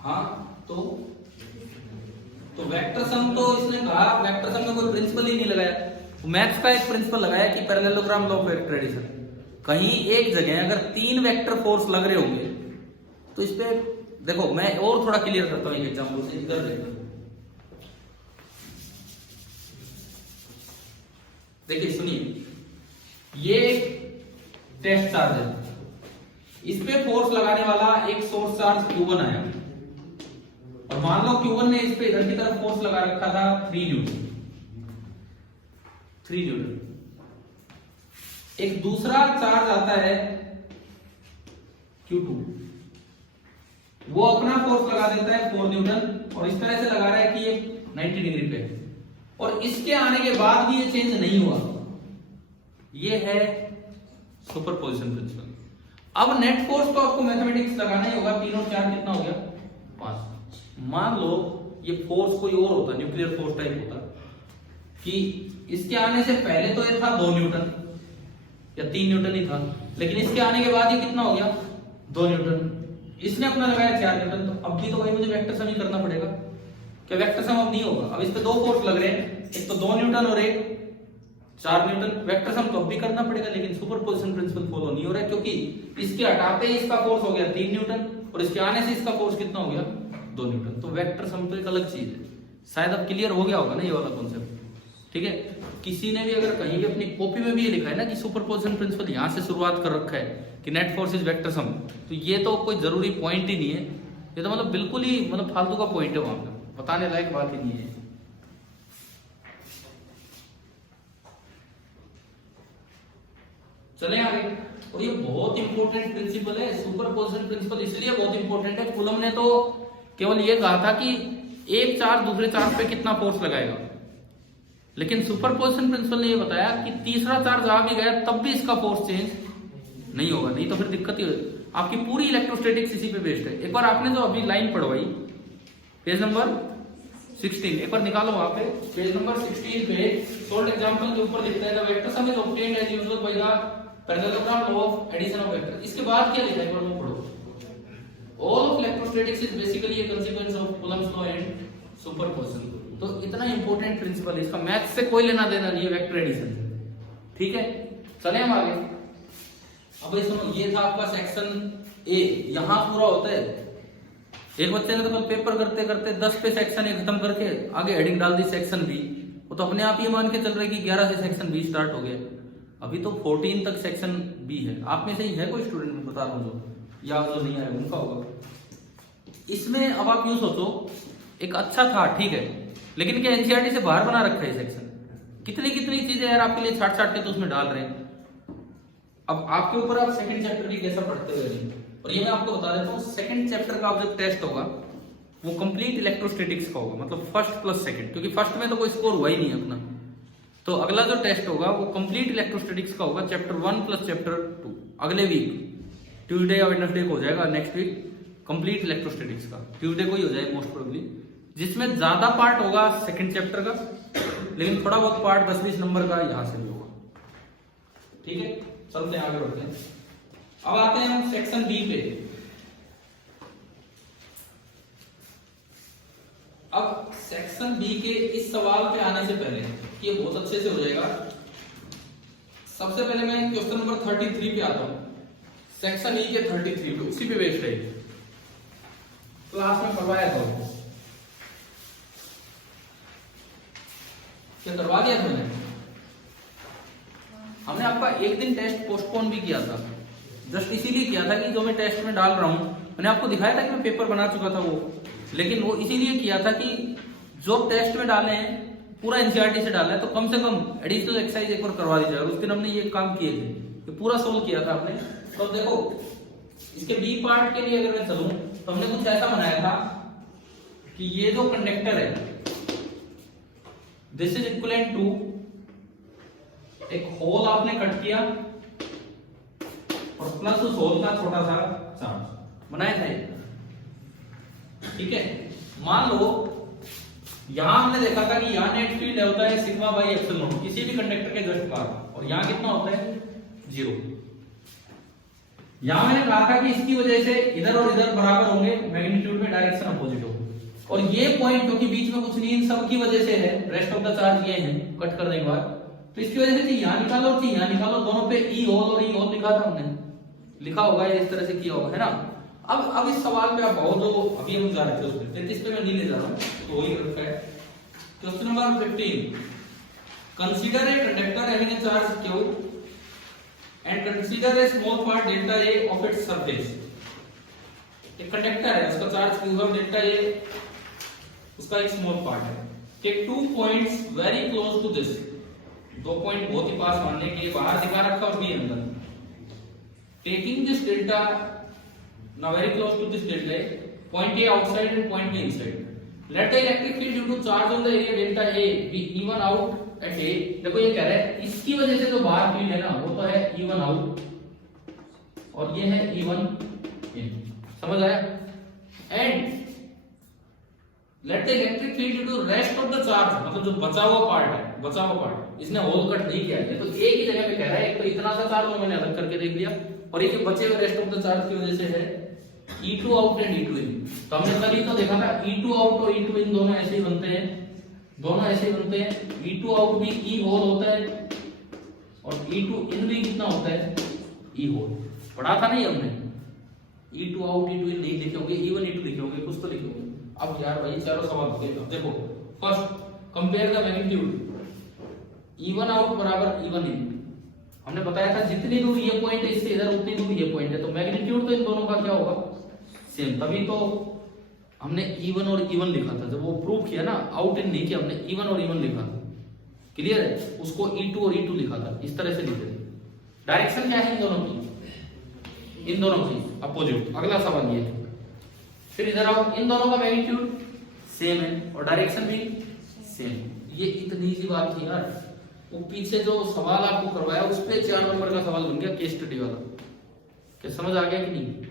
हाँ, तो वेक्टर सम तो इसने कहा, वेक्टर सम में कोई प्रिंसिपल ही नहीं लगाया। मैथ्स का एक प्रिंसिपल लगाया कि parallelogram law of vector addition. कहीं एक जगह अगर 3 वेक्टर फोर्स लग रहे होंगे तो इस पे देखो, मैं और थोड़ा क्लियर करता हूं एक एग्जांपल से, इधर देखो। देखिए सुनिए, ये टेस्ट चार्ज है, इस पे फोर्स लगाने वाला एक सोर्स चार्ज Q1 आया, और मान लो Q1 ने इस पे इधर की तरफ फोर्स लगा रखा था 3 न्यूटन। एक दूसरा चार्ज आता है Q2, वो अपना फोर्स लगा देता है 4 न्यूटन, और इस तरह से लगा रहा है कि ये 90 डिग्री पे, और इसके आने के बाद भी ये चेंज नहीं हुआ। ये है सुपरपोजिशन प्रिंसिपल। अब नेट फोर्स तो आपको मैथमेटिक्स लगाना ही होगा, 3 और 4 कितना हो गया? 5। मान लो ये फोर्स कोई और होता, न्यूक्लियर फोर्स टाइप होता, कि इसके आने से पहले तो ये था 2 न्यूटन या 3 न्यूटन ही था, लेकिन इसके आने के बाद ये कितना हो गया? 2 न्यूटन। इसने अपना लगाया 4 न्यूटन, तो अब भी तो भाई मुझे वेक्टर सम ही करना पड़ेगा। क्या वेक्टर सम अब नहीं होगा? अब इस पे 2 फोर्स लग रहे हैं, एक तो 2 न्यूटन और एक 4 न्यूटन। वेक्टर सम तो अब भी करना पड़ेगा, लेकिन सुपरपोजिशन प्रिंसिपल फॉलो नहीं हो रहा है, क्योंकि इसके हटाते ही इसका फोर्स हो गया 3 न्यूटन, और इसके आने से इसका फोर्स कितना हो गया? 2 न्यूटन। तो वेक्टर सम तो एक अलग चीज है। शायद अब क्लियर हो गया होगा ना ये वाला कॉन्सेप्ट, ठीक है। किसी ने भी अगर कहीं भी अपनी कॉपी में भी ये लिखा है ना कि सुपरपोजिशन प्रिंसिपल यहां से शुरुआत कर रखा है कि net force is vector sum, तो ये तो कोई जरूरी पॉइंट ही नहीं है, ये तो मतलब बिल्कुल ही फालतू का पॉइंट है, वहां पे बताने लायक बात ही नहीं है। चले आगे। और ये बहुत इंपॉर्टेंट प्रिंसिपल है सुपरपोजिशन प्रिंसिपल, इसलिए बहुत इंपॉर्टेंट है। कूलम ने तो केवल ये कहा था कि एक चार्ज दूसरे चार्ज पे कितना फोर्स लगाएगा, लेकिन सुपरपोजिशन प्रिंसिपल ने ये बताया कि तीसरा चार्ज आ भी गया तब भी इसका फोर्स चेंज नहीं होगा, नहीं तो फिर दिक्कत ही होगी। आपकी पूरी इलेक्ट्रोस्टैटिक्स इसी पे बेस्ड है। एक बार आपने जो अभी लाइन पढ़वाई पेज नंबर 16, एक बार निकालो वहां पे पेज नंबर 16 पे सोल्ड एग्जांपल के ऊपर लिखता है the vector sum is obtained as usual by the parallelogram law of addition of vector. इसके बाद क्या लिखा है एक बार वो पढ़ो। All of electrostatics is basically a consequence of Coulomb's law and superposition. तो इतना इंपॉर्टेंट प्रिंसिपल है, इसका मैथ्स से कोई लेना देना नहीं है, वेक्टर एडिशन, ठीक है। चले हम आगे। अब सुनो, ये था आपका सेक्शन ए, यहां पूरा होता है। एक बच्चे ने तो कल पेपर करते करते 10 पे सेक्शन ए खत्म करके आगे हेडिंग डाल दी सेक्शन बी, वो तो अपने आप ही मान के चल रहे कि 11 से सेक्शन बी स्टार्ट हो गया, अभी तो 14 तक सेक्शन बी है। आप में से ही है कोई स्टूडेंट, में बता रहा हूं जो, या जो नहीं आया उनका होगा इसमें। अब आप यूं सोचो, एक अच्छा था, ठीक है, लेकिन क्या एनसीईआरटी से बाहर बना रखा है सेक्शन? कितनी चीजें यार आपके लिए छाट के तो उसमें डाल रहे हैं। अब आपके ऊपर आप सेकंड चैप्टर की कैसा पढ़ते हुए, और ये मैं आपको बता देता हूँ, सेकंड चैप्टर का जो टेस्ट होगा वो कंप्लीट इलेक्ट्रोस्टैटिक्स का होगा, मतलब फर्स्ट प्लस सेकंड, क्योंकि फर्स्ट में तो कोई स्कोर हुआ ही नहीं अपना। तो अगला जो टेस्ट होगा वो कंप्लीट इलेक्ट्रोस्टैटिक्स का होगा, चैप्टर 1 प्लस चैप्टर 2। अगले वीक ट्यूसडे या वेडनेसडे को हो जाएगा, नेक्स्ट वीक कंप्लीट इलेक्ट्रोस्टैटिक्स का ट्यूसडे को ही हो जाएगा मोस्ट प्रोबेबली, जिसमें ज्यादा पार्ट होगा सेकंड चैप्टर का, लेकिन थोड़ा बहुत पार्ट 10-20 नंबर का यहां से भी होगा, ठीक है। चलते हैं आगे बढ़ते हैं। अब आते हैं हम सेक्शन बी पे। अब सेक्शन बी के इस सवाल पे आने से पहले, ये बहुत अच्छे से हो जाएगा, सबसे पहले मैं क्वेश्चन नंबर 33 पे आता हूं। सेक्शन ई के 33 पे उसी पे बेस्ड है, क्लास में पढ़वाया था वो। क्या करवा दिया था मैंने? हमने आपका एक दिन टेस्ट पोस्टपोन भी किया था, जस्ट इसीलिए किया था कि जो मैं टेस्ट में डाल रहा हूं, मैंने आपको दिखाया था कि मैं पेपर बना चुका था वो, लेकिन वो इसीलिए किया था कि जो टेस्ट में डाले हैं पूरा एनसीईआरटी से डाला है तो कम से कम एडिशनल एक्सरसाइज एक बार करवा दी जाए। उस दिन हमने ये काम किए थे, ये पूरा सोल्व किया था आपने। तो अब देखो इसके बी पार्ट के लिए अगर मैं चलूं तो हमने कुछ ऐसा बनाया था कि ये जो कंडक्टर है दिस इज इक्विवेलेंट टू एक होल आपने कट किया और प्लस उस होल का छोटा सा चार्ज बनाया था ये, ठीक है। मान लो यहां हमने देखा था कि यहां नेट फील्ड होता है सिग्मा बाई एप्सिलॉन किसी भी कंडक्टर के जस्ट पार, और यहां कितना होता है 0। यहां मैंने कहा था कि इसकी वजह से इधर और इधर बराबर होंगे, मैग्नीट्यूड में डायरेक्शन अपोजिट होगी, और ये पॉइंट क्योंकि बीच में कुछ नहीं इन सब की वजह से है, रेस्ट ऑफ द चार्ज ये है कट करने के बाद, तो इसकी वजह से यहां निकालो और यहां निकालो, दोनों पे ई होल और ई होल लिखा था हमने, लिखा होगा इस तरह से किया होगा, है ना। अब इस सवाल पे आप बहुत जो अभी हम जा रहे थे उसमें 33 पे मैं नहीं ले जा रहा हूं, तो वही रखा है। Question number 15, consider a conductor having a charge q and consider a small part delta a of its surface। एक कंडक्टर है उसका चार्ज q है, डेल्टा a उसका एक स्मॉल पार्ट है। Take 2 points very close to this, 2 point बहुत ही पास मानने के बाहर दिखा रखा और बी अंदर। Taking this delta now very close to this delta a, point a outside and point b inside, let the electric field due to charge on the area delta a be even out at a। देखो ये कह रहा है इसकी वजह से जो बाहर फील्ड है ना वो तो है even out और ये है even in, समझ आया। And let the electric field due to rest of the charge, मतलब जो बचा हुआ पार्ट है, बचा हुआ पार्ट इसने होल कट नहीं किया है, तो एक ही जगह पे कह रहा है, एक तो इतना सा चार्ज मैंने अलग करके देख लिया और ये जो बचे हुए रेस्ट ऑफ द चार्ज की वजह से है E2 आउट एंड E2 इन। तो हमने कल ही तो देखा था E2 आउट और E2 इन दोनों ऐसे ही बनते हैं, दोनों ऐसे ही बनते हैं। E2 आउट भी E होल होता है और E2 इन भी कितना होता है E होल, पढ़ा था नहीं हमने। E2 आउट E2 इन नहीं लिखे होंगे, E1 E2 लिखे होंगे, कुछ तो लिखे होंगे। अब यार भाई चारों सवाल होते हैं। देखो first compare the magnitude, E1 out बराबर E1 इन। हमने बताया था जितनी दूर ये पॉइंट है इससे इधर उतनी दूर ये पॉइंट है, तो मैग्नीट्यूड तो इन दोनों का क्या होगा सेम, तभी तो हमने E1 और E1 लिखा था। जब वो प्रूव किया ना, आउट इन नहीं किया हमने, E1 और E1 लिखा था, क्लियर है। उसको E2 और E2 लिखा था, इस तरह से लिखे थे। डायरेक्शन क्या है इन दोनों की, इन दोनों की अपोजिट। अगला सवाल ये है, फिर इधर आओ, इन दोनों का मैग्नीट्यूड सेम है और डायरेक्शन भी सेम। ये इतनी सी बात थी यार। वो पीछे जो सवाल आपको करवाया उस पे 4 नंबर का सवाल बन गया केस स्टडी वाला। क्या समझ आ गया कि नहीं?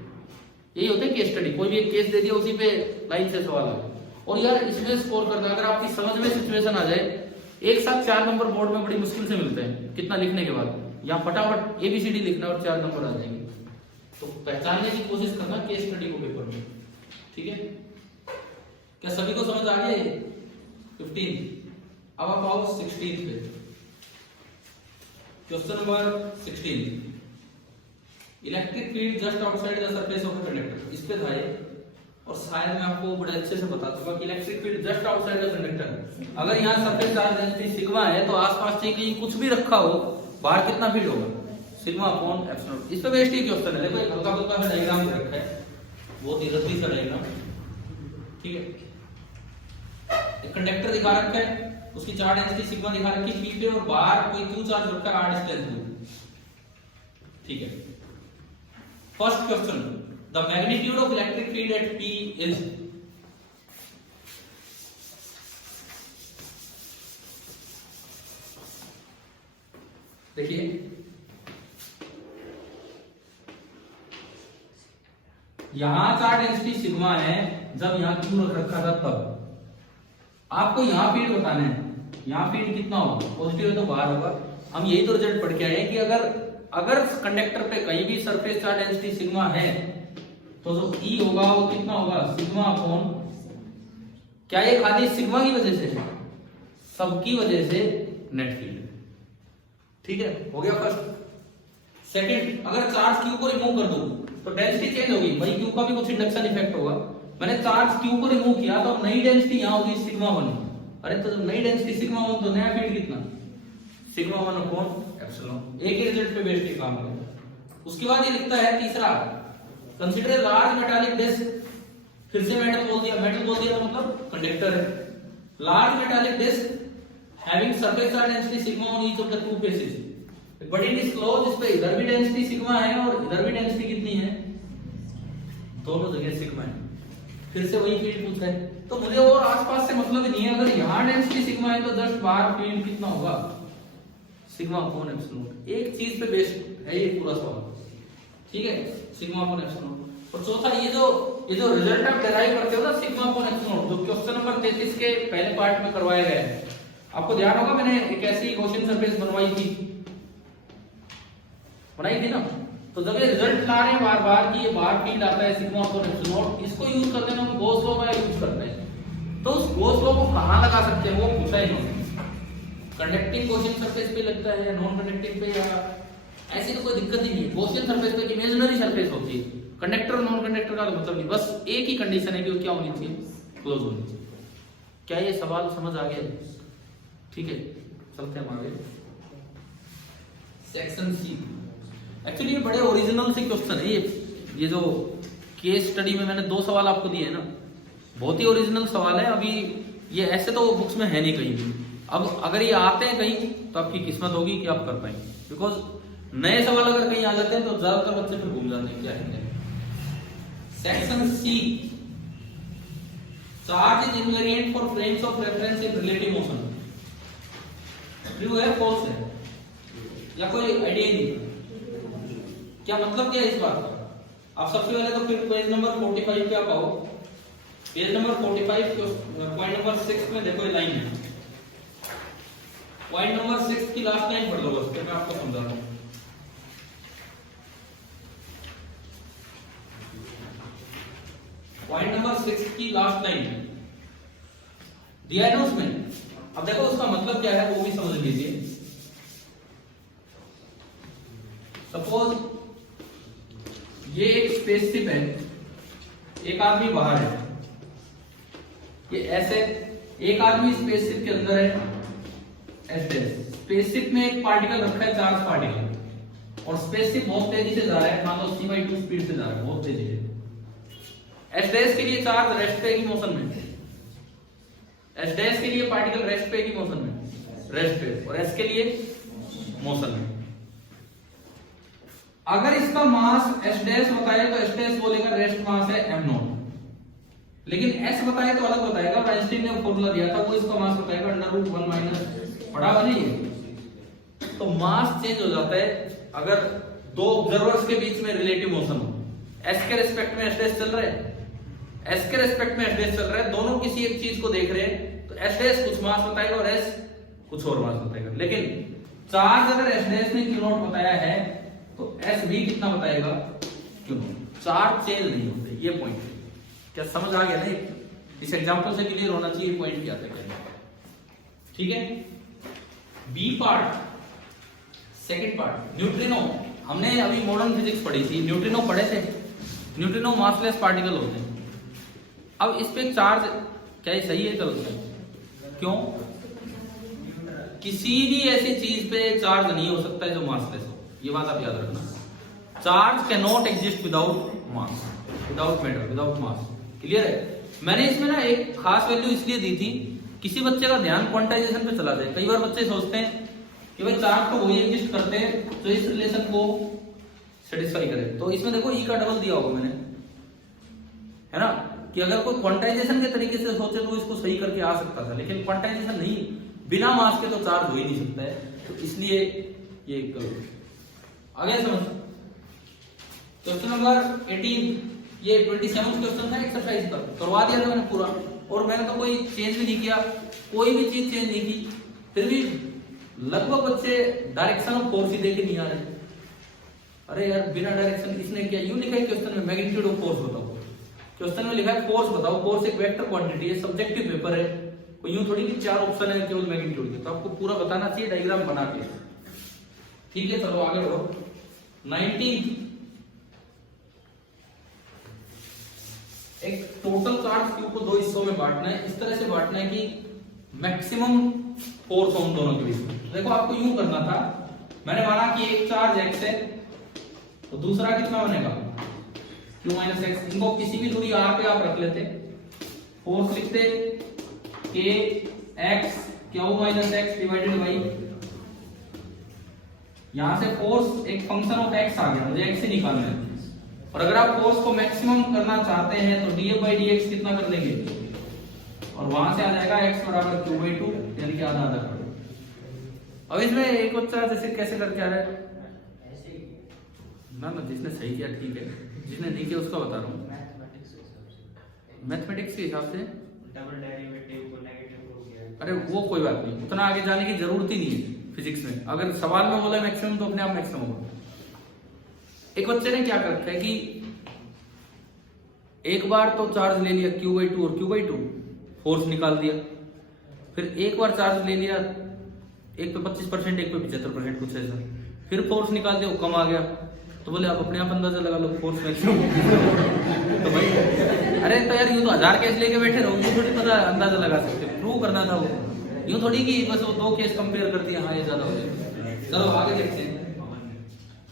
यही होता है केस स्टडी, कोई भी एक केस दे दिया उसी पे लाइन से सवाल आ गया। और यार इसमें स्कोर करना, अगर आपकी समझ में सिचुएशन आ जाए, एक साथ 4 नंबर बोर्ड में बड़ी मुश्किल से मिलते हैं। कितना लिखने के बाद यहाँ फटाफट ABCD लिखना और 4 नंबर आ जाएंगे। तो पहचानने की कोशिश करना केस स्टडी को पेपर में, ठीक है। क्या सभी को समझ आ गया? 15। अब आप आओ 16 पे। Question number 16, electric field just outside the surface of a conductor. इस पे था ये, और शायद मैं आपको बड़े अच्छे से बता दूंगा कि electric field just outside the conductor. अगर यहाँ सरफेस चार्ज डेंसिटी सिग्मा है तो आसपास से कहीं कुछ भी रखा हो, बाहर कितना फील्ड होगा सिग्मा अपॉन एप्सिलॉन। इस पे बेस्ट ही क्वेश्चन है। देखो एक हल्का फुल्का सा डायग्राम रखा है, बहुत ही रद्दी सा डायग्राम, ठीक है। एक कंडक्टर दिखा रखा है, उसकी चार्ज डेंसिटी सिग्मा दिखा रखी है, पी पे, और बाहर कोई क्यू चार्ज रखा है, r डिस्टेंस में, ठीक है। First question, the magnitude of electric field at P is. देखिए यहां चार्ज डेंसिटी सिग्मा है, जब यहां क्यू रख रखा था तब। आपको यहां फील्ड बताना है, यहां फील्ड कितना होगा, पॉजिटिव है तो बाहर होगा। हम यही तो रिजल्ट पढ़ के आए कि अगर कंडक्टर पे कहीं भी सरफेस चार्ज डेंसिटी सिग्मा है तो जो E होगा वो कितना होगा सिग्मा अपॉन, क्या ये खाली सिग्मा की वजह से है, सबकी वजह से नेट फील्ड, ठीक है। हो गया फर्स्ट। सेकंड, अगर चार्ज क्यू को रिमूव कर दूं तो डेंसिटी चेंज होगी भाई, क्यू का भी कुछ इंडक्शन इफेक्ट होगा। मैंने चार्ज क्यू को रिमूव किया तो नई डेंसिटी यहां होगी सिग्मा 1। अरे तो नई डेंसिटी सिग्मा 1 तो नया फील्ड कितना सिग्मा 1 अपॉन एप्सिलॉन, एक ही रिजल्ट पे बेस्ड काम है। उसके बाद ये लिखता है तीसरा, कंसीडर लार्ज मेटालिक डिस्क, फिर से मेटल बोल दिया तो मतलब कंडक्टर है। Large metallic disc having surface charge density sigma on each of the two faces, but in this close, इस पे इधर भी डेंसिटी सिग्मा है और इधर भी डेंसिटी कितनी है, दोनों जगह सिग्मा है। फिर से वही फील्ड पूछ रहा है, तो मुझे और आसपास से मतलब नहीं है, अगर यहाँ डेंसिटी सिग्मा है तो जस्ट बाहर फील्ड कितना होगा सिग्मा अपॉन एप्सिलॉन। एक चीज पे बेस्ड है ये पूरा सवाल, ठीक है, सिग्मा अपॉन एप्सिलॉन। और चौथा, ये जो रिजल्ट आप डिराइव करते हो ना सिग्मा अपॉन एप्सिलॉन, जो क्वेश्चन नंबर 33 के पहले पार्ट में करवाया गया है, आपको ध्यान होगा मैंने एक ऐसी क्वेश्चन सरफेस बनाई थी ना, तो जब ये रिजल्ट ला रहे हैं बार बार कि ये बार फील्ड आता है सिग्मा अपॉन एप्सिलॉन, इसको यूज करते हैं, गॉस लॉ का यूज करते हैं। तो उस गॉस लॉ को कहां लगा सकते हैं वो पूछा है इन्होंने, कंडक्टिंग क्वेश्चन सरफेस पे लगता है या नॉन कंडक्टिंग पे, या ऐसी तो कोई दिक्कत ही नहीं है। क्वेश्चन सरफेस पे इमेजिनरी सरफेस होती है, कंडक्टर और नॉन कंडक्टर का तो मतलब नहीं, बस एक ही कंडीशन है कि वो क्या होनी चाहिए, क्लोज होनी चाहिए। क्या ये सवाल समझ आ गया? ठीक है, चलते हैं आगे। सेक्शन सी, एक्चुअली ये बड़े ओरिजिनल से क्वेश्चन है। ये जो केस स्टडी में मैंने 2 सवाल आपको दिए हैं ना, बहुत ही ओरिजिनल सवाल है। अभी ये ऐसे तो बुक्स में है नहीं कहीं भी, अब अगर ये आते हैं कहीं तो आपकी किस्मत होगी कि आप कर पाएंगे, बिकॉज नए सवाल अगर कहीं आ जाते हैं तो ज्यादातर बच्चे फिर भूल जाते हैं क्या है। Section C, charge is invariant for frames of reference in relative motion. True है, फॉल्स है, या कोई आइडिया नहीं, क्या मतलब क्या है इस बात का? आप सबसे पहले तो फिर पेज नंबर 45 पे आप आओ। पेज नंबर 45 पॉइंट नंबर 6 में देखो ये लाइन है, पॉइंट नंबर 6 की लास्ट लाइन पढ़ लो बस, फिर मैं आपको समझाता हूं। पॉइंट नंबर 6 की लास्ट लाइन दिया है ना उसमें। अब देखो उसका मतलब क्या है वो भी समझ लीजिए। सपोज ये एक स्पेसशिप है, एक आदमी बाहर है, ये ऐसे एक आदमी स्पेसशिप के अंदर है, ऐसे स्पेसशिप में एक पार्टिकल रखा है, चार्ज पार्टिकल, और स्पेसशिप बहुत तेजी से जा रहा है, मान लो c/2 स्पीड से जा रहा है, बहुत तेजी से। एस के लिए चार्ज रेस्ट पे की मोशन में, एस के लिए पार्टिकल रेस्ट पे की मोशन में, रेस्ट पे, और एस के लिए मोशन में। अगर इसका मास एस डैश बताए तो एस डैश बोलेगा रेस्ट मास है m0, लेकिन एस बताए तो अलग बताएगा। आइंस्टीन ने फॉर्मूला दिया था, वो इसका मास बताएगा √1 माइनस, पढ़ा बनी है। तो मास चेंज हो जाता है अगर दो ऑब्जर्वर्स के बीच में रिलेटिव मोशन हो। एस के रिस्पेक्ट में एस डैश चल रहा है, एस के रिस्पेक्ट में एस डैश चल रहा है, दोनों किसी एक चीज को देख रहे हैं, तो एस डैश कुछ मास बताएगा और एस कुछ और मास बताएगा। लेकिन चार्ज अगर एस डैश ने q0 बताया है तो एस भी कितना बताएगा, q0। चार्ज चेंज नहीं होते, ये पॉइंट है। क्या समझ आ गया ना? इस एग्जांपल से क्लियर होना चाहिए पॉइंट क्या था। ठीक है, B part, second part, neutrino. हमने अभी मॉडर्न फिजिक्स पढ़ी थी, न्यूट्रिनो पढ़े थे। न्यूट्रिनो मासलेस पार्टिकल होते हैं। अब इस पे चार्ज क्या ये सही है, गलत है? क्यों? किसी भी ऐसी चीज पे चार्ज नहीं हो सकता है जो मासलेस हो, ये बात आप याद रखना। Charge can not exist without mass, without matter, without mass. Clear है? मैंने इसमें ना एक खास वैल्यू इसलिए दी थी, किसी बच्चे का ध्यान क्वांटाइजेशन पे चला जाए। कई बार बच्चे सोचते हैं कि भाई चार्ज तो वही एग्जिस्ट करते हैं जो इस रिलेशन को सेटिस्फाई करे। तो इसमें देखो ई का डबल दिया होगा मैंने, है ना, कि अगर कोई क्वांटाइजेशन के तरीके से सोचे तो इसको सही करके आ सकता था, लेकिन क्वांटाइजेशन नहीं, बिना मास के तो चार्ज हो ही नहीं सकता है, तो इसलिए ये करो। आगे समझ। क्वेश्चन नंबर 18, ये 27 क्वेश्चन था एक्सरसाइज पर, करवा दिया था मैंने पूरा, और मैंने तो कोई चेंज भी नहीं किया, कोई भी चीज चेंज नहीं की, फिर भी लगभग बच्चे डायरेक्शन ऑफ फोर्स ही देखे नहीं आ रहे। अरे यार बिना डायरेक्शन इसने क्या यूं लिखा है क्वेश्चन में, मैग्नीट्यूड ऑफ फोर्स बताओ। क्वेश्चन में लिखा है फोर्स बताओ, फोर्स एक वेक्टर क्वांटिटी है, सब्जेक्टिव पेपर है, कोई यूं थोड़ी कि 4 ऑप्शन है केवल मैग्नीट्यूड के, तो आपको पूरा बताना चाहिए डायग्राम बना के। ठीक है, चलो आगे बढ़ो। 19 एक टोटल चार्ज क्यू को दो हिस्सों में बांटना है, इस तरह से बांटना है कि मैक्सिमम फोर्स उन दोनों के बीच में। देखो आपको यूं करना था, मैंने माना कि एक चार्ज x है तो दूसरा कितना बनेगा q माइनस एक्स। इनको किसी भी दूरी r पे आप रख लेते, फोर्स लिखते k x q minus x divided by, यहां से फोर्स एक फंक्शन ऑफ x आ गया, मुझे x ही निकालना है। और अगर आप फोर्स को मैक्सिमम करना चाहते हैं तो df बाई dx कितना कर लेंगे, और वहां से आ जाएगा x बराबर q बाई 2, यानी कि आधा आधा कर। अब इसमें एक बच्चा जैसे कैसे करके आ रहा है ना, जिसने सही किया ठीक है, जिसने नहीं किया उसका बता रहा हूँ। मैथमेटिक्स के हिसाब से डबल डेरिवेटिव को नेगेटिव को किया। अरे वो कोई बात नहीं, उतना आगे जाने की जरूरत ही नहीं है फिजिक्स में। अगर सवाल में बोला मैक्सिमम तो अपने आप मैक्सिमम होगा। एक बच्चे ने क्या कर रखा है कि एक बार तो चार्ज ले लिया q बाई 2 और q बाई 2, फोर्स निकाल दिया। फिर एक बार चार्ज ले लिया, एक पे 25%, एक पे 75%, कुछ ऐसा, फिर फोर्स निकाल दिया, वो कम आ गया, तो बोले आप अपने आप अंदाजा लगा लो फोर्स मैक्सिमम। तो भाई अरे तो यार यूं तो 1000 केस लेके बैठे रहो, यूं थोड़ी पता अंदाजा लगा सकते, प्रूव करना था वो, यूं थोड़ी कि बस वो 2 केस कंपेयर कर दिया, हाँ ये ज्यादा हो जाएगा। चलो आगे देखते हैं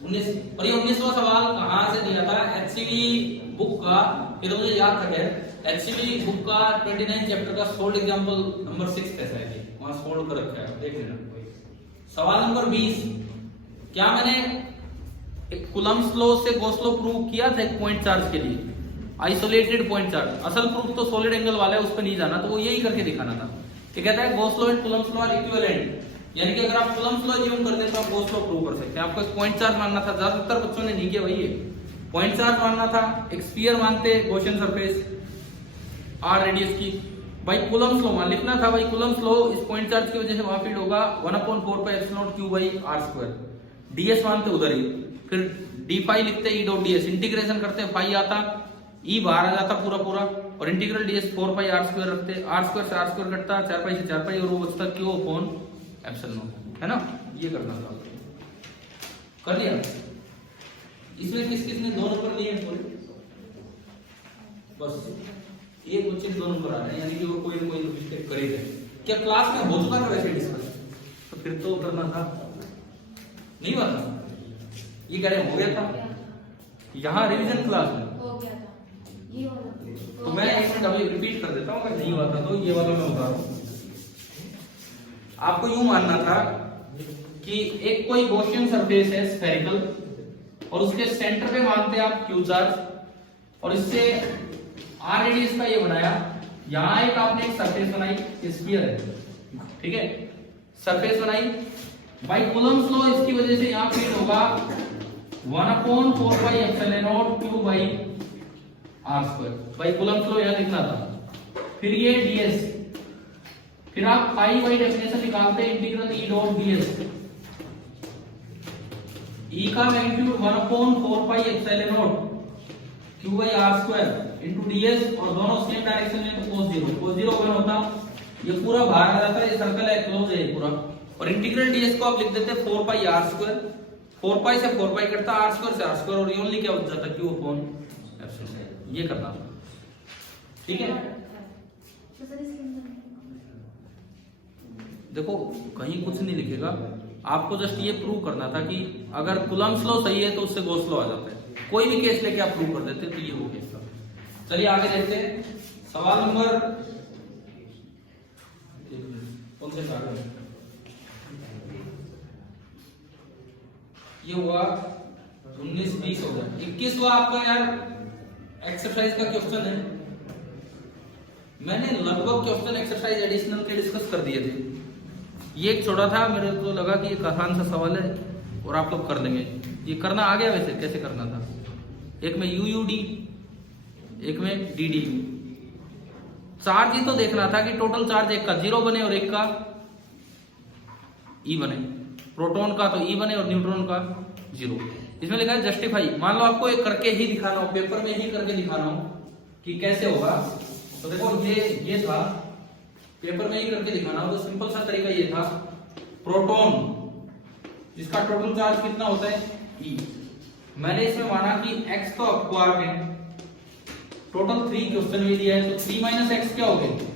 19। और ये 19वां सवाल कहां से दिया था, एचसीवी बुक का, ये तो मुझे याद था। खैर एचसीवी बुक का 29 चैप्टर का सोल्ड एग्जांपल नंबर 6 कैसा है, वहां सोल्व कर रखा है, देख लेना। सवाल नंबर 20, क्या मैंने एक कूलम्ब्स लॉ से गॉस लॉ प्रूव किया था एक पॉइंट चार्ज के लिए, आइसोलेटेड पॉइंट चार्ज। असल प्रूफ तो सॉलिड एंगल वाला है, उस पर नहीं जाना, तो वो यही करके दिखाना था कि कहता है Gauss law and Coulomb's law are equivalent, यानी कि अगर आप कूलम्ब्स लॉ यूज करते तो आप गॉस लॉ प्रूव कर सकते हैं। आपको एक पॉइंट चार्ज मानना था, ज्यादातर बच्चों ने नहीं किया भाई, ये पॉइंट चार्ज मानना था। एक स्फीयर मानते गॉसियन सरफेस r रेडियस की, भाई कूलम्ब्स लॉ मान लिखना था। भाई कूलम्ब्स लॉ इस पॉइंट चार्ज की वजह से वहां फील्ड होगा 1/4 pi epsilon q by r²। ds मानते उधर ही, फिर d फाई लिखते e डॉट ds, इंटीग्रेशन करते फाई आता, e बाहर आ जाता पूरा पूरा, और इंटीग्रल ds 4 पाई r² रखते, r² से r² कटता, 4 पाई से 4 पाई, और वो बचता q अपॉन एप्सिलॉन, है ना। ये करना था, कर लिया। इसमें किस किसने 2 नंबर लिए हैं पूरे, बस एक बच्चे 2 नंबर आ रहे हैं, यानी कि वो कोई ना कोई मिस्टेक कर ही रहे। क्या क्लास में हो चुका था वैसे डिस्कस, तो फिर तो करना था, नहीं हुआ था, ये कह रहे हो गया था यहाँ रिवीजन क्लास में हो गया था, ये वाला तो मैं एक मिनट अभी रिपीट कर देता हूँ, अगर नहीं हुआ था तो ये वाला मैं बता रहा हूँ। आपको यूं मानना था कि एक कोई गॉसियन सरफेस है स्फेरिकल, और उसके सेंटर पे मानते हैं आप क्यू चार्ज, और इससे r रेडियस का ये बनाया, यहां एक आपने एक सरफेस बनाई, स्फीयर है, ठीक है, सरफेस बनाई। बाय कूलम्ब्स लॉ इसकी वजह से यहां फील्ड होगा 1/4 pi epsilon naught q by r²। By Coulomb's law यहां लिखना था। फिर ये ds, फिर आप पाई बाई डेफिनेशन निकालते हैं, integral e dot ds, e का magnitude 1/4 pi epsilon naught q by r² into ds, और दोनों सेम डायरेक्शन में तो cos 0 1 होता, ये पूरा बाहर आ जाता है, ये सर्कल है क्लोज है ये पूरा, और इंटीग्रल ds को आप लिख देते हैं 4 पाई r², 4 पाई से 4 पाई कटता, r² से r², और ये ओनली क्या हो जाता q अपॉन एप्सिलॉन। ये करना, ठीक है। तो सर इसके अंदर देखो कहीं कुछ नहीं लिखेगा, आपको जस्ट ये प्रूव करना था कि अगर कूलम्ब्स लॉ सही है तो उससे गॉस लॉ आ जाता है, कोई भी केस लेके आप प्रूव कर देते तो ये हो केस था। चलिए आगे देखते हैं सवाल नंबर, कौन से कागज, ये हुआ 19 20 हो गया। 21वां आपका यार एक्सरसाइज का क्वेश्चन है, मैंने लगभग क्वेश्चन एक्सरसाइज एडिशनल के डिस्कस कर दिए थे, ये एक छोड़ा था, मेरे को लगा कि एक आसान सा सवाल है और आप लोग कर लेंगे। ये करना आ गया वैसे, कैसे करना था, एक में UUD, एक में DDU। चार्ज ही तो देखना था कि टोटल चार्ज एक का 0 बने और एक का E बने, प्रोटॉन का तो E बने और न्यूट्रॉन का 0। इसमें लिखा है जस्टिफाई, मान लो आपको एक करके ही दिखाना हो, पेपर में ही करके दिखाना हो कि कैसे होगा, तो देखो ये था, पेपर में ही करके दिखाना हो तो सिंपल सा तरीका ये था, प्रोटॉन जिसका टोटल चार्ज कितना होता है E, मैंने इसमें माना कि x तो अपक्वार्क है, टोटल 3 क्वेश्चन में दिया है, तो 3 माइनस एक्स क्या हो गया।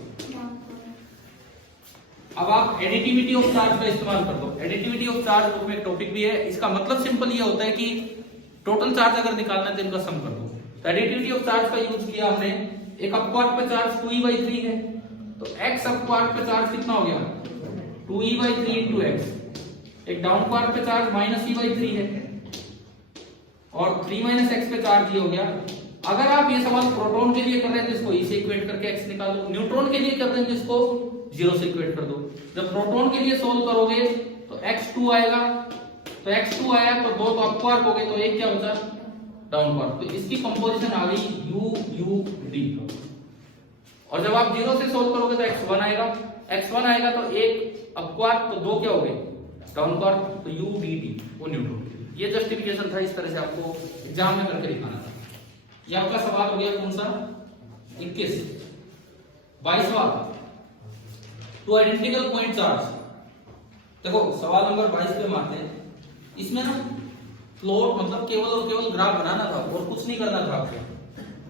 अब आप एडिटिविटी ऑफ चार्ज का इस्तेमाल कर दो। एडिटिविटी ऑफ चार्ज बुक में एक टॉपिक भी है, इसका मतलब सिंपल ये होता है कि टोटल चार्ज अगर निकालना है तो इनका सम कर दो। तो एडिटिविटी ऑफ चार्ज का यूज किया हमने। एक अपक्वार्क पे चार्ज 2e/3 है, तो x अपक्वार्क पे चार्ज कितना हो गया 2e/3 into x। एक डाउन क्वार्क पे चार्ज -e/3 है और 3 माइनस एक्स पे चार्ज ये हो गया। अगर आप ये सवाल प्रोटॉन के लिए कर रहे हैं तो इसको ई से इक्वेट करके x निकाल दो, न्यूट्रॉन के लिए कर रहे हैं तो इसको 0 से इक्वेट कर दो। जब प्रोटॉन के लिए सोल्व करोगे तो x2 आएगा, तो x2 आया तो 2 तो अपक्वार्क हो गए, तो एक क्या बचा डाउन क्वार्क। तो इसकी कंपोजिशन आ गई UUD। और जब आप 0 से सोल्व करोगे तो x1 आएगा, x1 आएगा तो एक अपक्वार्क तो 2 क्या हो गए डाउन क्वार्क, तो UDD वो न्यूट्रॉन। ये जस्टिफिकेशन था, इस तरह से आपको एग्जाम में करके दिखाना था। ये आपका सवाल हो गया कौन सा 21। 22वां टू आइडेंटिकल पॉइंट चार्ज। देखो सवाल नंबर 22 पे मारते हैं। इसमें ना प्लॉट मतलब केवल और केवल ग्राफ बनाना था और कुछ नहीं करना था आपको,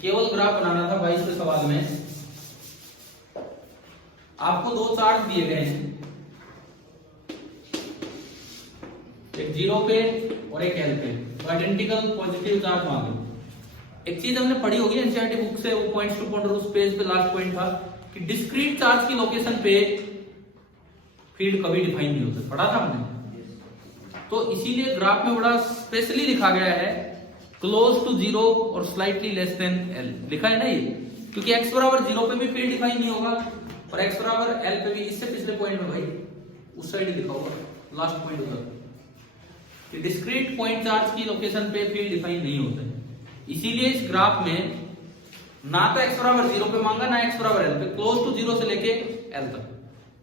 केवल ग्राफ बनाना था। 22वें सवाल में आपको 2 चार्ज दिए गए हैं, एक 0 पे और एक L पे, तो आइडेंटिकल पॉजिटिव चार्ज मांगे। एक चीज हमने पढ़ी होगी एनसीईआरटी बुक से, वो पॉइंट्स टू पॉइंटर उस पेज पे लास्ट पॉइंट था कि डिस्क्रीट चार्ज की लोकेशन पे फील्ड कभी डिफाइन नहीं होता, पढ़ा था हमने। तो इसीलिए ग्राफ में बड़ा स्पेशली लिखा गया है क्लोज टू 0 और स्लाइटली लेस देन L लिखा है ना ये, क्योंकि x बराबर 0 पे भी फील्ड डिफाइन नहीं होगा और x बराबर L पे भी। इससे पिछले पॉइंट में भाई उस साइड ही लिखा होगा लास्ट पॉइंट उधर कि डिस्क्रीट पॉइंट चार्ज की लोकेशन पे फील्ड डिफाइन नहीं होता है। इसीलिए इस ग्राफ में ना तो x बराबर 0 पे मांगा ना x बराबर L पे, क्लोज टू 0 से लेके L तक।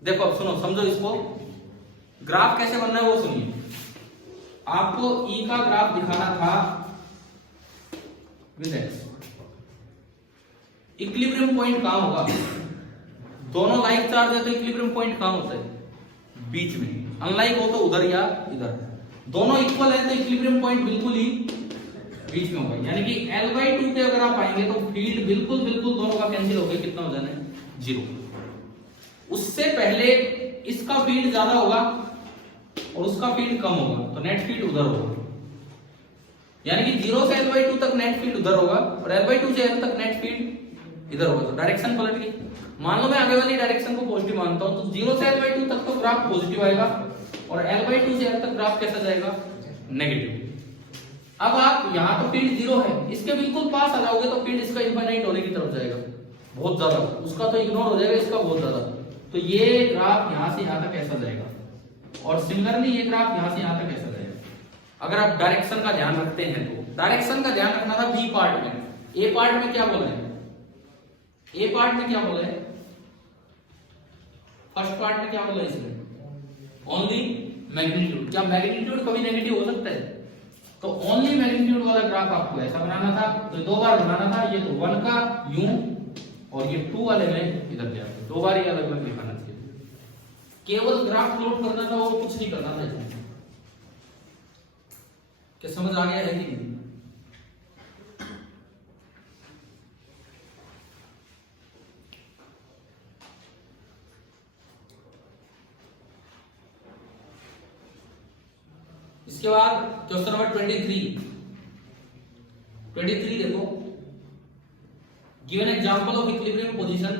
देखो अब सुनो समझो इसको, ग्राफ कैसे बनना है वो सुनिए। आपको E का ग्राफ दिखाना था विद x। इक्विलिब्रियम पॉइंट कहां होगा, दोनों लाइक चार्ज है तो इक्विलिब्रियम पॉइंट कहां होता है बीच में, अनलाइक हो तो उधर या इधर। दोनों इक्वल है तो इक्विलिब्रियम पॉइंट बिल्कुल ही बीच में होगा, यानी कि L/2 पे अगर आप आएंगे तो फील्ड बिल्कुल दोनों का कैंसिल हो गया, कितना हो जाना है 0। उससे पहले इसका फील्ड ज्यादा होगा और उसका फील्ड कम होगा, तो नेट फील्ड उधर होगा, यानी कि 0 से L/2 तक नेट फील्ड उधर होगा और L/2 से L तक नेट फील्ड इधर होगा। तो डायरेक्शन पलट गई। मान लो मैं आगे वाली डायरेक्शन को पॉजिटिव मानता हूं, तो 0 से L/2 तक तो ग्राफ पॉजिटिव आएगा और L/2 से L तक ग्राफ कैसा जाएगा नेगेटिव। अब आप यहाँ तो फील्ड 0 है, इसके बिल्कुल पास आ जाओगे तो फील्ड इसका इनफाइनाइट होने की तरफ जाएगा, बहुत ज्यादा, उसका तो इग्नोर हो जाएगा, इसका बहुत ज्यादा। तो ये ग्राफ यहाँ से यहाँ तक ऐसा जाएगा और सिमिलरली ये ग्राफ यहाँ से यहाँ तक ऐसा जाएगा। अगर आप डायरेक्शन का ध्यान रखते हैं तो डायरेक्शन का ध्यान रखना था बी पार्ट में। ए पार्ट में क्या बोला है, ए पार्ट में क्या बोला है, फर्स्ट पार्ट में क्या बोला है इसमें ओनली मैग्नीट्यूड। क्या मैग्नीट्यूड कभी नेगेटिव हो सकता है, तो ओनली मैग्नीट्यूड वाला ग्राफ आपको ऐसा बनाना था, तो 2 बार बनाना था। ये तो 1 का यूं और ये 2 वाले में इधर गया, 2 बार ये अलग अलग दिखाना चाहिए। केवल ग्राफ प्लॉट करना था और कुछ नहीं करना था इसमें। क्या समझ आ गया है कि नहीं? इसके बाद क्वेश्चन नंबर 23 देखो, given example of equilibrium position.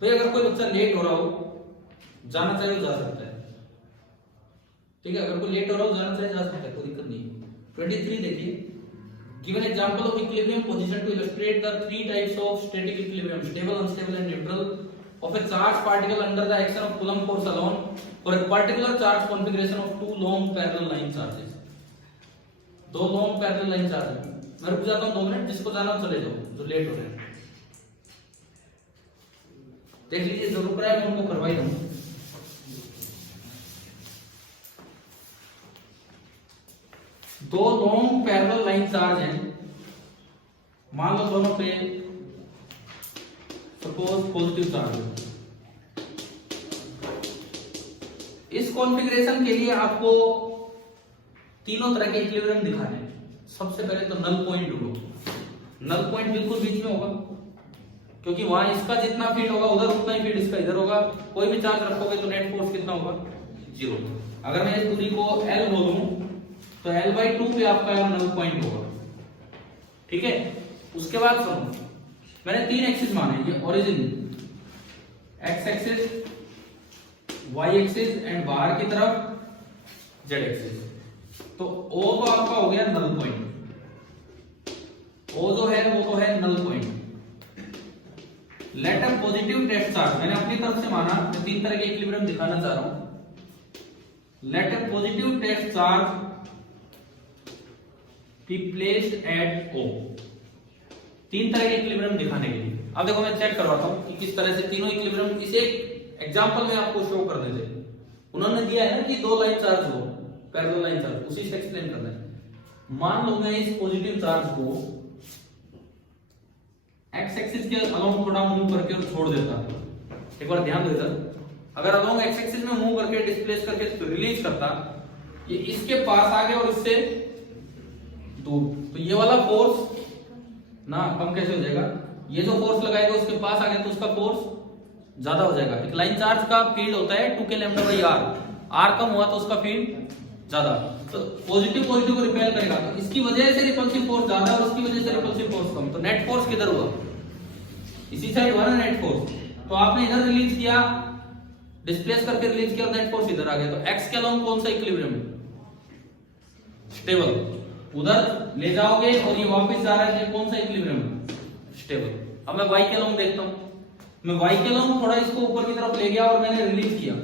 भाई अगर कोई बच्चा लेट हो रहा हो, जाना चाहे वो जा सकता है, ठीक है, अगर कोई लेट हो रहा हो जाना चाहे जा सकता है, कोई दिक्कत नहीं। 23 देखिए, given example of equilibrium position to illustrate the 3 types of static equilibrium, stable, unstable and neutral of a charged particle under the action of Coulomb force alone for a particular charge configuration of 2 long parallel line charges। 2 long parallel line charges। मैं रुक जाता हूं 2 minute, जिसको जाना चले जाओ, जो late हो रहे हैं देख लीजिए, जो रुक रहा है मैं उनको करवा ही दूंगा। दो लॉन्ग पैरेलल लाइन चार्ज हैं, मान लो दोनों पे सपोज पॉजिटिव चार्ज है। इस कॉन्फ़िगरेशन के लिए आपको तीनों तरह के इक्विलिब्रियम दिखाने हैं, सबसे पहले तो नल पॉइंट ढूंढो। नल पॉइंट बिल्कुल बीच में होगा, क्योंकि वहां इसका जितना फील्ड होगा उधर उतना ही फील्ड इसका इधर होगा। कोई भी चार्ज रखोगे तो नेट फोर्स कितना होगा? 0। अगर मैं इस दूरी को L बोलूं तो L/2 पे आपका यहाँ नल पॉइंट होगा। ठीक है, उसके बाद सुनो, मैंने 3 एक्सिस माने, ये origin, X axis, Y axis and बाहर की तरफ जेड एक्सिस। तो O तो आपका हो गया नल पॉइंट, O जो है वो तो है null point. Let a positive test charge, मैंने अपनी तरफ से माना, मैं 3 तरह के इक्विलिब्रियम दिखाना चाह रहा हूं। Let a positive test charge be placed at O। 3 तरह के इक्विलिब्रियम दिखाने के लिए। अब देखो मैं चेक करवाता हूं कि किस तरह से तीनों इक्विलिब्रियम, इसे एग्जांपल में आपको शो करने थे। उन्होंने दिया है ना कि 2 लाइन चार्ज हो, पैरेलल लाइन चार्ज, उसी से एक्सप्लेन करना है। मान लो मैं इस पॉजिटिव चार्ज को एक्स एक्सिस के अलोंग थोड़ा मूव करके और छोड़ देता, एक बार ध्यान दो इधर, अगर अलोंग एक्स एक्सिस में मूव करके डिस्प्लेस करके रिलीज करता, ये इसके पास आ गया और इससे दूर, तो ये वाला फोर्स ना कम कैसे हो जाएगा? ये जो फोर्स लगाएगा उसके पास आ गया तो उसका फोर्स ज्यादा हो जाएगा। एक लाइन चार्ज का फील्ड होता है 2k λ/r, r कम हुआ तो उसका फील्ड ज्यादा, तो पॉजिटिव पॉजिटिव को रिपेल करेगा, तो इसकी वजह से रिपल्सिव फोर्स ज्यादा और उसकी वजह से रिपल्सिव फोर्स कम, तो नेट फोर्स किधर हुआ? इसी साइड हुआ ना नेट फोर्स। तो आपने इधर रिलीज किया, डिस्प्लेस करके रिलीज किया और नेट फोर्स इधर आ गया, तो एक्स के अलोंग कौन सा इक्विलिब्रियम है? स्टेबल। उधर ले जाओगे और ये वापस जा रहा है, तो कौन सा इक्विलिब्रियम है? स्टेबल। अब मैं वाई के अलोंग देखता हूं, मैं वाई के अलोंग थोड़ा इसको ऊपर की तरफ ले गया और मैंने रिलीज किया,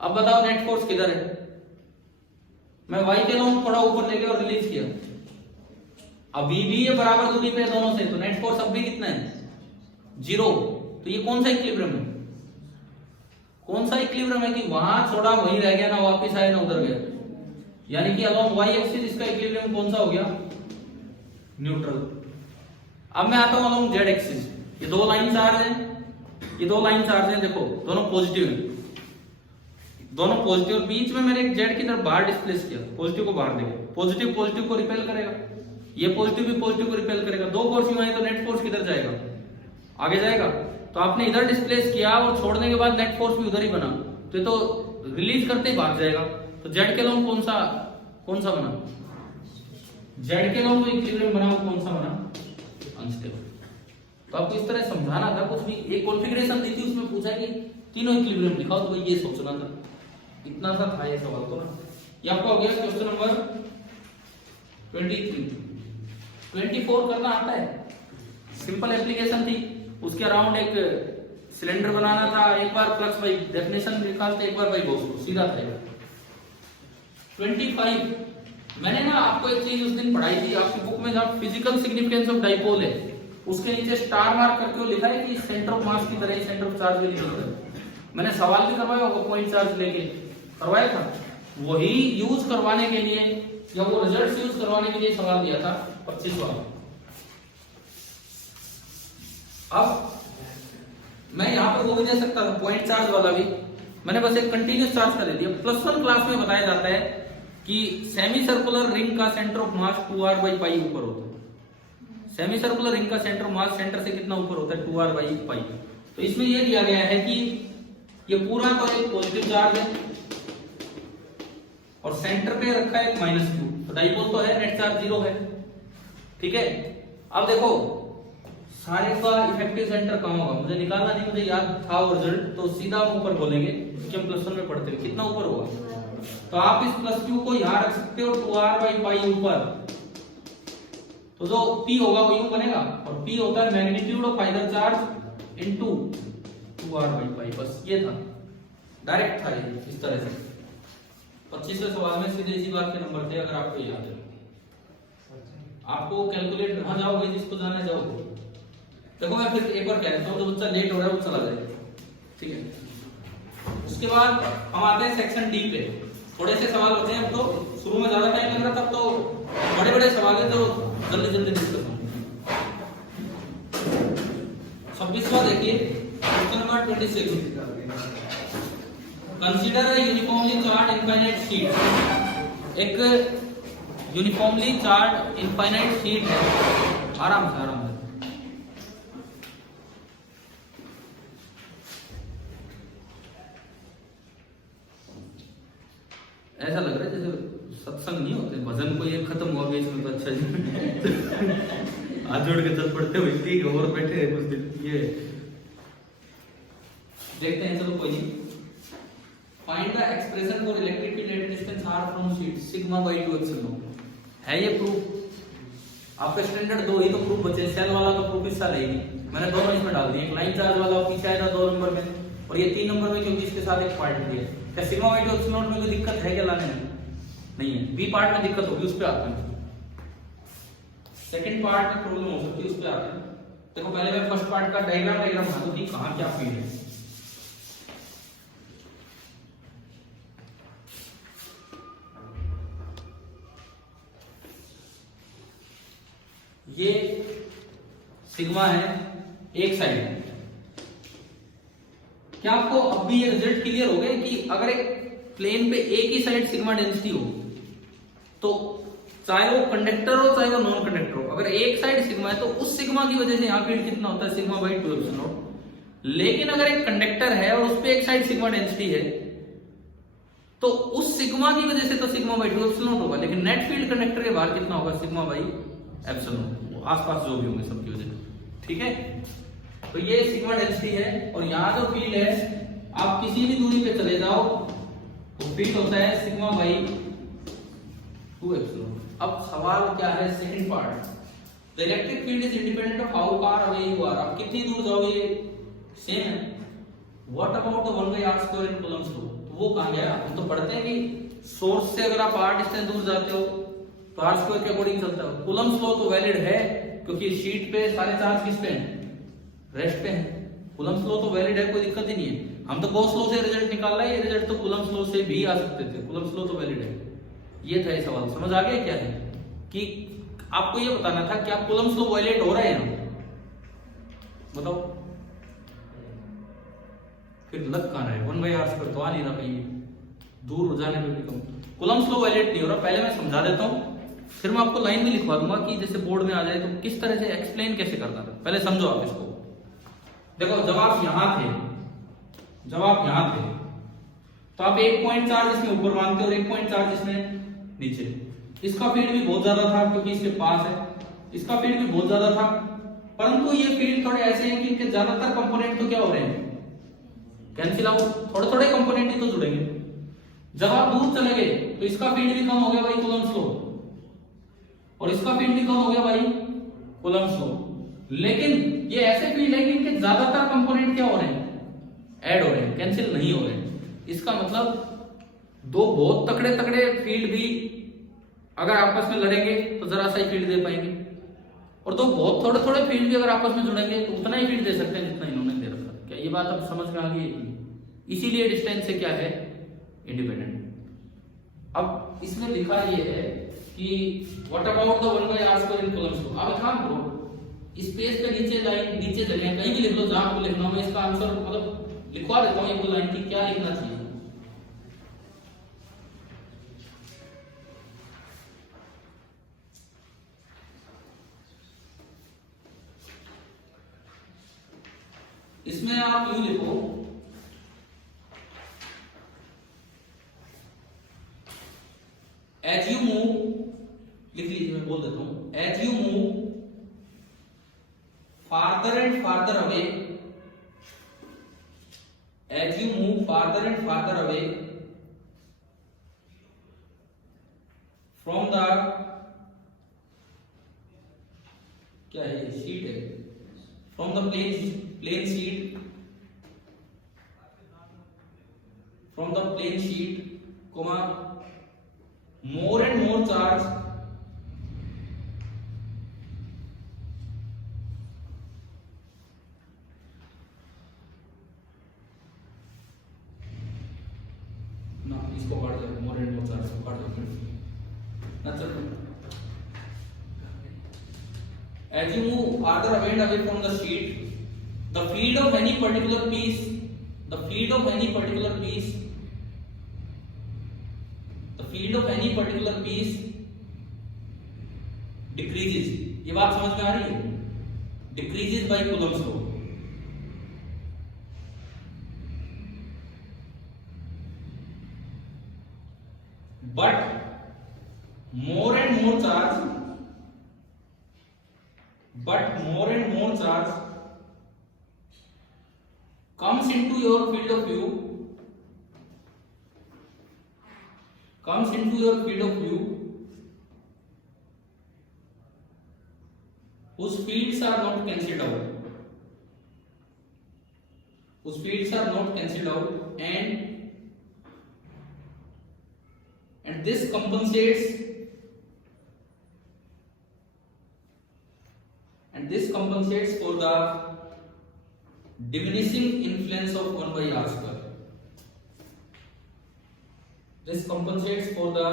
अब बताओ नेट फोर्स किधर है? मैं वाई के अलोंग थोड़ा ऊपर ले गया और रिलीज किया, अभी भी ये बराबर दूरी पे दोनों से, तो नेट फोर्स अब भी कितना है? 0। तो ये कौन सा इक्विलिब्रियम है? कौन सा इक्विलिब्रियम है कि वहां छोड़ा वहीं रह गया, ना वापस आया ना उधर गया, यानी कि अलोंग वाई एक्सिस इसका इक्विलिब्रियम कौन सा हो गया? न्यूट्रल। अब मैं आता हूं अलोंग जेड एक्सिस, ये 2 लाइन चार्ज है, ये 2 लाइन चार्ज है, देखो दोनों पॉजिटिव है, दोनों पॉजिटिव, बीच में मैंने एक जेड की तरफ बाहर डिस्प्लेस किया, पॉजिटिव को बाहर देगा, पॉजिटिव पॉजिटिव को रिपेल करेगा, ये पॉजिटिव भी पॉजिटिव को रिपेल करेगा, 2 फोर्स में आए तो नेट फोर्स किधर जाएगा? आगे जाएगा। तो आपने इधर डिस्प्लेस किया और छोड़ने के बाद नेट फोर्स भी उधर ही बना, तो ये तो रिलीज करते ही भाग जाएगा। तो जेड के अलोंग कौन सा बना? जेड के अलोंग जो इक्विलिब्रियम बना वो कौन सा बना? अनस्टेबल। तो आपको इस तरह समझाना था, कुछ भी एक कॉन्फ़िगरेशन दी थी, उसमें पूछा कि तीनों इक्विलिब्रियम दिखाओ, तो ये सोचना था, इतना सा था ये सवाल। तो ना ये आपका हो गया क्वेश्चन नंबर 23। 24 करना आता है, सिंपल एप्लीकेशन थी, उसके अराउंड एक सिलेंडर बनाना था, एक बार फ्लक्स बाई डेफिनेशन निकालते, एक बार बाई गॉस, सीधा था। 25 मैंने ना आपको एक चीज उस दिन पढ़ाई थी, आपकी बुक में जहां फिजिकल सिग्निफिकेंस ऑफ डाइपोल है उसके नीचे स्टार मार्क करके लिखा है कि सेंटर ऑफ मास की तरह सेंटर ऑफ चार्ज भी निकलता है। मैंने सवाल भी करवाया होगा, पॉइंट चार्ज लेके करवाया था, वही यूज करवाने के लिए या वो रिजल्ट यूज करवाने के लिए सवाल दिया था 25 वाला। अब मैं यहाँ पर वो भी दे सकता था, पॉइंट चार्ज वाला भी, मैंने बस एक कंटिन्यूस चार्ज का दे दिया। +1 क्लास में बताया जाता है कि सेमी सर्कुलर रिंग का सेंटर ऑफ मास 2r/π ऊपर होता है। सेमी सर्कुलर रिंग का सेंटर ऑफ मास सेंटर से कितना ऊपर होता है? 2r/π। तो इसमें यह दिया गया है कि ये पूरा तो एक पॉजिटिव चार्ज है और सेंटर पे रखा है एक -q, तो डाइपोल तो है, नेट चार्ज 0 है। ठीक है, अब देखो सारे का इफेक्टिव सेंटर कहां होगा, मुझे निकालना नहीं, मुझे याद था वो रिजल्ट, तो सीधा हम ऊपर बोलेंगे कि हम +1 में पढ़ते हैं, कितना ऊपर होगा? तो आप इस +q को यहां रख सकते हो 2r/π ऊपर, तो जो p होगा वो यूं बनेगा, और p होता है magnitude of either charge into 2r/π। बस ये था, डायरेक्ट था ये, इस तरह से 25वें सवाल में सीधे इसी बात के नंबर थे, अगर आपको याद है। आपको कैलकुलेट कहां जाओगे, जिसको जाना है जाओगे। देखो मैं फिर एक बार कह देता हूं, जो बच्चा लेट हो रहा है वो चला जाएगा, ठीक है। उसके बाद हम आते हैं सेक्शन डी पे, थोड़े से सवाल होते हैं, अब तो शुरू में ज्यादा टाइम लग रहा था, तो बड़े बड़े सवाल है जो जल्दी जल्दी डिस्कस होंगे। 26वां देखिए, question number 26, consider a uniformly charge infinite sheet. एक यूनिफॉर्मली चार्ज इनफाइनाइट शीट है। आराम से आराम से। ऐसा लग रहा है जैसे सत्संग नहीं होते, भजन को ये खत्म हुआ बीच में तो अच्छा जी हाथ जोड़ के चल पड़ते हो, ठीक है और बैठे हैं कुछ दिन। ये देखते हैं, चलो कोई नहीं। Find the expression for electric field at distance r from sheet sigma bye 2 epsilon. है ये प्रूफ? आपका स्टैंडर्ड 2 ही तो प्रूफ बचे, सेल वाला तो प्रूफ हिस्सा रहेगी। मैंने दोनों इसमें डाल दिए, एक लाइन चार्ज वाला पीछे आएगा 2 नंबर में और ये 3 नंबर में, क्योंकि इसके साथ एक पार्ट भी है। क्या सिग्मा बाय 2 एप्सिलॉन में कोई दिक्कत है क्या लाने में? नहीं है। बी पार्ट में दिक्कत होगी, उस पे आते हैं। सेकंड पार्ट में प्रॉब्लम हो सकती है, उस पे आते हैं। देखो पहले मैं फर्स्ट पार्ट का डायग्राम बना दूं कि कहां क्या फील्ड है। ये सिग्मा है एक साइड। क्या आपको अब भी ये रिजल्ट क्लियर हो गए कि अगर एक प्लेन पे एक ही साइड सिग्मा डेंसिटी हो तो चाहे वो कंडक्टर हो चाहे वो नॉन कंडक्टर हो, अगर एक साइड सिग्मा है तो उस सिग्मा की वजह से यहाँ फील्ड कितना होता है, सिग्मा बाई 2 एप्सिलॉन। लेकिन अगर एक कंडक्टर है और उस पे एक साइड सिग्मा डेंसिटी है तो उस सिग्मा की वजह से तो सिग्मा बाई 2 एप्सिलॉन होगा, लेकिन नेट फील्ड कंडक्टर के बाहर कितना होगा, सिग्मा बाई एप्सिलॉन, आसपास जो भी होंगे सबकी वजह से। ठीक है, तो ये सिग्मा डेंसिटी है और यहाँ जो फील्ड है आप किसी भी दूरी पे चले जाओ तो फील्ड होता है सिग्मा बाई 2 एप्सिलॉन। अब सवाल क्या है, second part, the electric field is independent of how far away you are. आप कितनी दूर जाओगे सेम है। What about the 1/r² in Coulomb's law, तो वो कहां गया? हम तो पढ़ते हैं कि सोर्स से अगर आप r डिस्टेंस दूर जाते हो तो r² के अकॉर्डिंग चलता है। कूलम्स लॉ तो वैलिड है क्योंकि शीट पे सारे चार्ज किस पे हैं, रेस्ट पे हैं। कूलम्स लॉ तो वैलिड है, कोई दिक्कत ही नहीं है। हम तो गॉस लॉ से रिजल्ट निकाल रहे हैं, ये रिजल्ट तो कूलम्स लॉ से भी आ सकते थे। कूलम्स लॉ तो वैलिड है। ये था ये सवाल, समझ आ गया क्या है कि आपको ये बताना था कि आप कूलम्स लॉ वायलेट हो रहे हैं, बताओ। फिर लग कहां रहा है, 1/r² तो आ नहीं रहा कहीं, दूर हो जाने में भी कम। कूलम्स लॉ वायलेट नहीं हो रहा, पहले मैं समझा देता हूं, फिर मैं आपको लाइन में लिखवा दूंगा कि जैसे बोर्ड में आ जाए तो किस तरह से एक्सप्लेन कैसे करना था। पहले समझो आप इसको। देखो जब आप यहां थे तो आप एक पॉइंट चार्ज इसमें ऊपर मानते हो और एक पॉइंट चार्ज इसमें नीचे। इसका फील्ड भी बहुत ज्यादा था क्योंकि इसके पास है, इसका फील्ड भी बहुत ज्यादा था, परंतु ये फील्ड थोड़े ऐसे हैं कि इनके ज्यादातर कंपोनेंट तो क्या हो रहे हैं, कैंसिल आउट। थोड़े थोड़े कंपोनेंट ही तो जुड़ेंगे। जब आप दूर चले गए तो इसका फील्ड भी कम हो गया भाई, कूलम्स लॉ, और इसका फील्ड भी कम हो गया भाई, कूलम्स लॉ। लेकिन ये ऐसे फील्ड है कि इनके ज्यादातर कंपोनेंट क्या हो रहे हैं, ऐड हो रहे हैं, कैंसिल नहीं हो रहे हैं। इसका मतलब दो बहुत तकड़े तकड़े फील्ड भी अगर आपस में लड़ेंगे तो जरा सा ही फील्ड दे पाएंगे, और दो बहुत थोड़े थोड़े फील्ड भी अगर आपस में जुड़ेंगे तो उतना ही फील्ड दे सकते हैं जितना इन्होंने दे रखा। क्या ये बात अब समझ में आ गई? इसीलिए डिस्टेंस से क्या है, इंडिपेंडेंट। अब इसमें लिखा ये है कि what about the 1/r² in Coulomb's law. अब काम करो, स्पेस पे नीचे लाइन नीचे जगह कहीं भी लिख लो जहां आपको लिखना हो। मैं इसका आंसर मतलब लिखवा देता हूं एक लाइन की क्या लिखना चाहिए। इसमें आप यूं लिखो, एज यू मूव, लिख लीजिए मैं बोल देता हूं, as you move farther and farther away, as you move farther and farther away from the, क्या है शीट है, from the plane sheet, from the plane sheet, comma more and more charge इसको काट दो, मोर एंड मोर चार्ज को काट दो। As you move farther away and away from the sheet, the field of any particular piece, the field of any particular piece, the field of any particular piece decreases, ये बात समझ में आ रही है? Decreases by Coulomb's law. But more and more charge comes into your field of view, whose fields are not cancelled out, and this compensates for the diminishing influence of 1 by r square. This compensates for the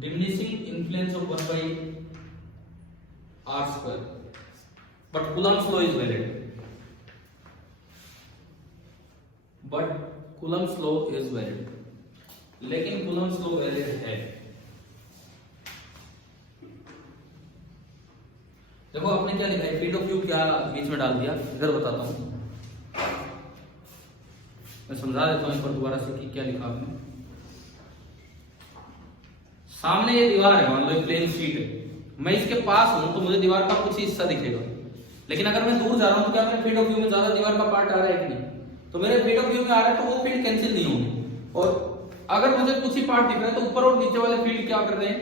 diminishing influence of 1 by r square. But Coulomb's law is valid. लेकिन Coulomb's law valid है। देखो आपने क्या लिखा है, field of view क्या बीच में डाल दिया, इधर बताता हूं, मैं समझा देता हूं एक बार दोबारा से कि क्या लिखा आपने। सामने ये दीवार है, मान लो एक प्लेन शीट है, मैं इसके पास हूं तो मुझे दीवार का कुछ हिस्सा दिखेगा, लेकिन अगर मैं दूर जा रहा हूं तो क्या मेरे फील्ड ऑफ व्यू में ज्यादा दीवार का पार्ट आ रहा है कि नहीं? तो मेरे फील्ड ऑफ व्यू में आ रहा है तो वो फील्ड कैंसिल नहीं होंगे, और अगर मुझे कुछ ही पार्ट दिख रहा है तो ऊपर और नीचे वाले फील्ड क्या कर रहे हैं,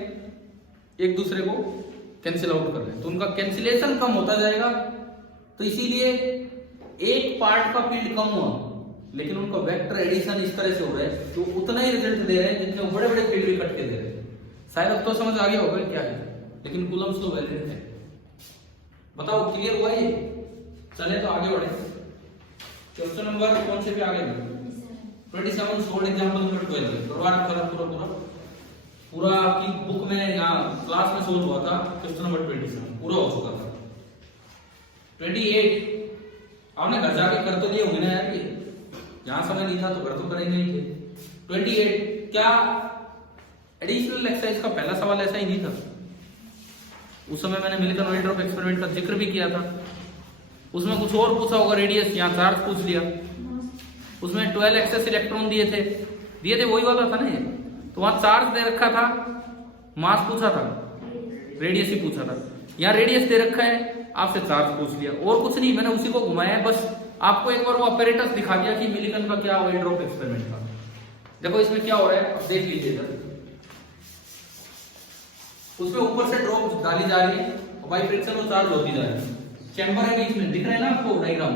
एक दूसरे को कैंसिल आउट कर रहे हैं, तो उनका कैंसिलेशन कम होता जाएगा। तो इसीलिए एक पार्ट का फील्ड कम हुआ, लेकिन उनका वेक्टर एडिशन इस तरह से हो रहा है जो उतना ही रिजल्ट दे रहे हैं जितने बड़े बड़े फील्ड इकट्ठे दे रहे हैं। शायद अब तो समझ आ गया होगा क्या है, लेकिन कूलम्स लॉ वैलिड है। बताओ क्लियर हुआ ये? चले तो आगे बढ़े। क्वेश्चन नंबर कौन से पे आगे बढ़े? 27 सोल्ड एग्जांपल नंबर 12 करवा रखा था पूरा आपकी बुक में यहाँ क्लास में सोल्व हुआ था। क्वेश्चन नंबर 27 पूरा हो चुका था। 28 आपने घर जाके कर तो लिए होंगे ना यार, कि यहाँ समय नहीं था तो घर तो करेंगे ही थे। 28 क्या एडिशनल एक्सरसाइज का पहला सवाल ऐसा ही नहीं था? उस समय मैंने मिलिकन ऑर्डर ऑफ एक्सपेरिमेंट का जिक्र भी किया था। उसमें कुछ और पूछा होगा, रेडियस, यहाँ चार्ज पूछ लिया। उसमें 12 एक्सेस इलेक्ट्रॉन दिए थे वही वाला था ना ये। तो वहां चार्ज दे रखा था, मास पूछा था, रेडियस ही पूछा था। यहाँ रेडियस दे रखा है, आपसे चार्ज पूछ लिया, और कुछ नहीं, मैंने उसी को घुमाया, बस आपको एक बार वो अपैरेटस दिखा दिया कि मिलिकन का क्या ऑर्डर ऑफ एक्सपेरिमेंट था। देखो इसमें क्या हो रहा है, देख लीजिए इधर। उसमें ऊपर से ड्रॉप डाली जा रही है और बाई फ्रिक्शन वो चार्ज होती जा रही है। चैम्बर है बीच में, दिख रहा है ना आपको डायग्राम?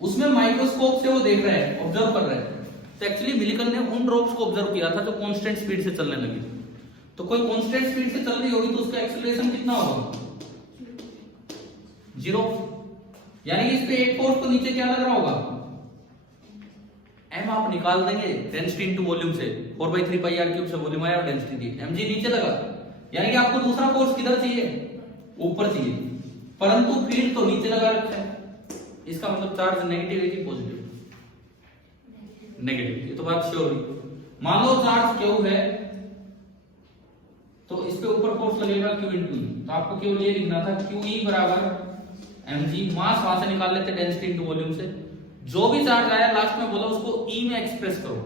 उसमें माइक्रोस्कोप से वो देख रहे हैं, ऑब्जर्व कर रहे हैं। तो एक्चुअली मिलिकन ने उन ड्रॉप्स को ऑब्जर्व किया था जो कांस्टेंट स्पीड से चलने लगी। तो कोई कांस्टेंट स्पीड से चल रही होगी तो उसका एक्सेलरेशन कितना होगा? 0। यानी कि इस पे एक फोर्स को नीचे क्या लग रहा होगा? m आप निकाल देंगे डेंसिटी इनटू वॉल्यूम से, 4/3πr³ से वॉल्यूम आया और डेंसिटी दी, mg नीचे लगा। यानी कि आपको दूसरा फोर्स किधर चाहिए? ऊपर चाहिए, परंतु फील्ड तो नीचे लगा रखा है। इसका मतलब चार्ज नेगेटिव है कि पॉजिटिव? नेगेटिव। ये तो बात श्योर हुई। मान लो चार्ज क्यू है तो इस पे ऊपर फोर्स लगेगा Q × E। तो आपको केवल ये लिखना था QE बराबर mg, मास वहां से निकाल लेते डेंसिटी इनटू वॉल्यूम से। जो भी चार्ज आया लास्ट में बोला उसको E में एक्सप्रेस करो।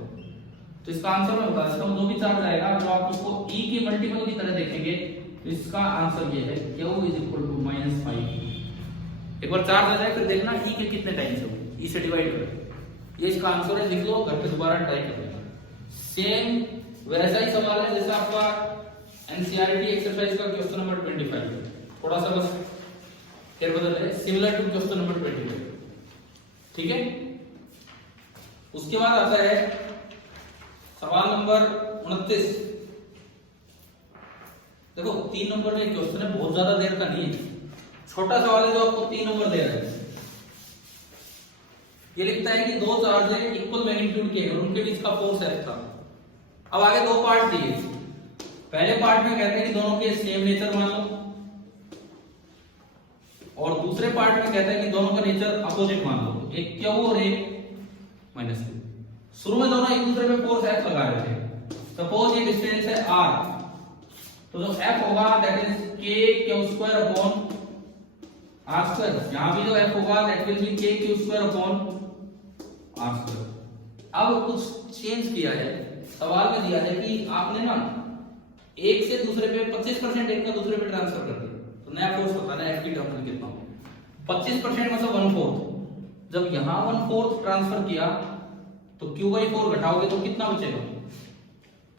तो इसका आंसर मैं बता देता हूं, जो भी चार्ज आएगा जो आप उसको E की मल्टीपल की तरह देखेंगे तो इसका आंसर ये है Q = -5। एक बार चार्ज आ जाए फिर देखना E के कितने टाइम से हो, E से डिवाइड करो। ये इसका आंसर है, लिख लो, घर पे दोबारा ट्राई कर लेना। सेम वैसा ही सवाल है जैसा आपका एनसीईआरटी एक्सरसाइज का क्वेश्चन नंबर 25। थोड़ा सा बस फेरबदल है, सिमिलर टू क्वेश्चन नंबर 25। ठीक है। उसके बाद आता है सवाल नंबर 29। देखो 3 नंबर में क्वेश्चन है, बहुत ज्यादा देर का नहीं है, छोटा सवाल है जो आपको 3 नंबर दे रहा है। ये लिखता है कि दो चार्ज है इक्वल मैग्नीट्यूड के और उनके बीच का फोर्स F था। अब आगे दो पार्ट दिए। पहले पार्ट में कहते हैं कि दोनों के सेम नेचर मान लो, और दूसरे पार्ट में कहता है कि दोनों का नेचर अपोजिट मान लो, एक Q और एक -Q। शुरू में दोनों एक दूसरे पे फोर्स F लगा रहे थे। सपोज ये डिस्टेंस है R तो जो f होगा that is k Q square upon r square. यहां भी जो f होगा that will be k Q square upon r square. अब कुछ चेंज किया है, सवाल में दिया है कि आपने ना एक से दूसरे पे 25% एक का दूसरे पे ट्रांसफर कर दिया, तो नया फोर्स होता है ना f की टर्म में कितना होगा 25% मतलब 1/4। जब यहां 1/4 ट्रांसफर किया तो q/4 घटाओगे तो कितना बचेगा